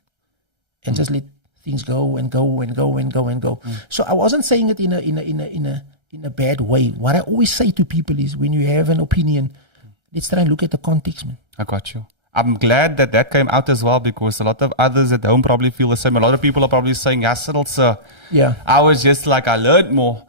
and just let things go and go and go and go and go. So I wasn't saying it in a bad way. What I always say to people is, when you have an opinion, let's try and look at the context, man. I got you. I'm glad that came out as well, because a lot of others at home probably feel the same. A lot of people are probably saying, "Yeah, Cyril, sir. Yeah. I was just like, I learned more."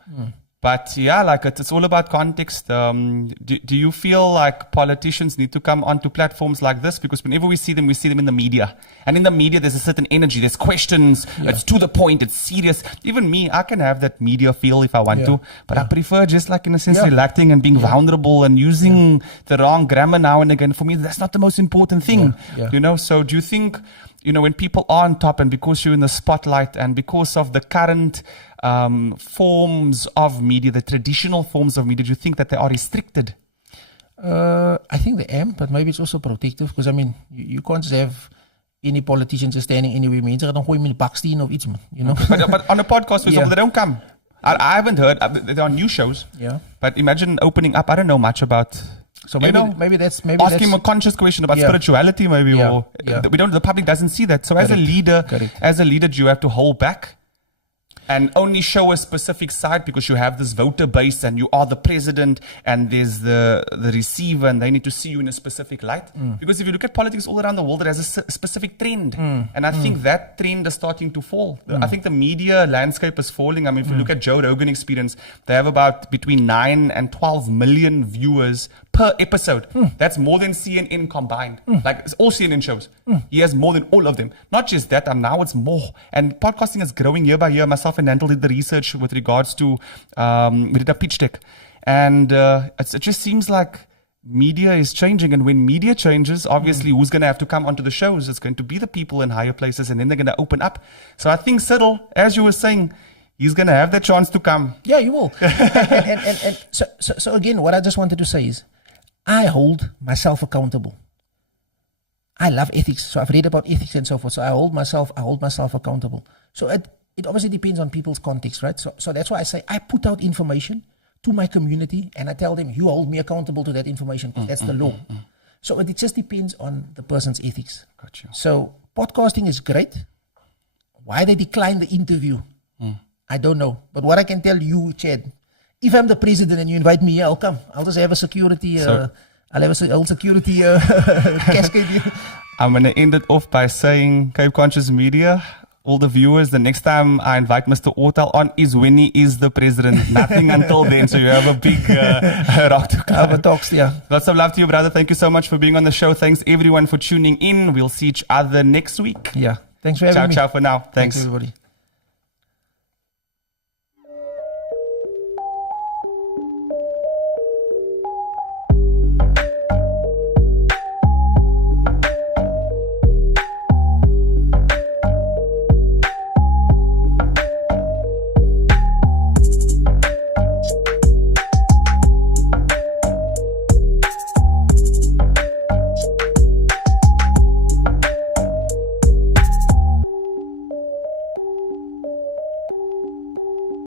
But yeah, like it's all about context. Do you feel like politicians need to come onto platforms like this? Because whenever we see them in the media. And in the media, there's a certain energy. There's questions. Yeah. It's to the point. It's serious. Even me, I can have that media feel if I want to. But I prefer just like, in a sense, relaxing and being vulnerable and using the wrong grammar now and again. For me, that's not the most important thing. You know, so do you think, you know, when people are on top and because you're in the spotlight and because of the current forms of media, the traditional forms of media, do you think that they are restricted? I think they am, but maybe it's also protective because, I mean, you can't just have any politicians just standing anywhere. Mense gaan dan gooi met baksteen of iets, man. You know? But on a podcast, for example, they don't come. I haven't heard. They're on news shows. Yeah. But imagine opening up. I don't know much about. So maybe that's asking him a conscious question about spirituality, maybe, or we don't. The public doesn't see that. So as a leader, do you have to hold back and only show a specific side because you have this voter base and you are the president and there's the receiver and they need to see you in a specific light? Because if you look at politics all around the world, it has a specific trend. And I think that trend is starting to fall. I think the media landscape is falling. I mean, if you look at Joe Rogan Experience, they have about between 9 and 12 million viewers per episode. That's more than CNN combined. Like it's all CNN shows. He has more than all of them. Not just that, now it's more. And podcasting is growing year by year. Myself and Randall did the research with regards to, we did a pitch deck. And it just seems like media is changing. And when media changes, obviously who's going to have to come onto the shows? It's going to be the people in higher places and then they're going to open up. So I think Cyril, as you were saying, he's going to have the chance to come. Yeah, you will. and so again, what I just wanted to say is, I hold myself accountable. I love ethics, so I've read about ethics and so forth. So I hold myself accountable. So it obviously depends on people's context, right? So that's why I say I put out information to my community and I tell them, you hold me accountable to that information because that's the law. So it just depends on the person's ethics. Got you. So podcasting is great. Why they decline the interview, I don't know. But what I can tell you, Chad, if I'm the president and you invite me, I'll come. I'll just have a security, I'll have a security cascade. I'm going to end it off by saying, Cape Conscious Media, all the viewers, the next time I invite Mr. Ortel on is when he is the president. Nothing until then. So you have a big rock to climb. Talks, Lots of love to you, brother. Thank you so much for being on the show. Thanks everyone for tuning in. We'll see each other next week. Yeah. Thanks for having me. Ciao for now. Thanks Thanks everybody.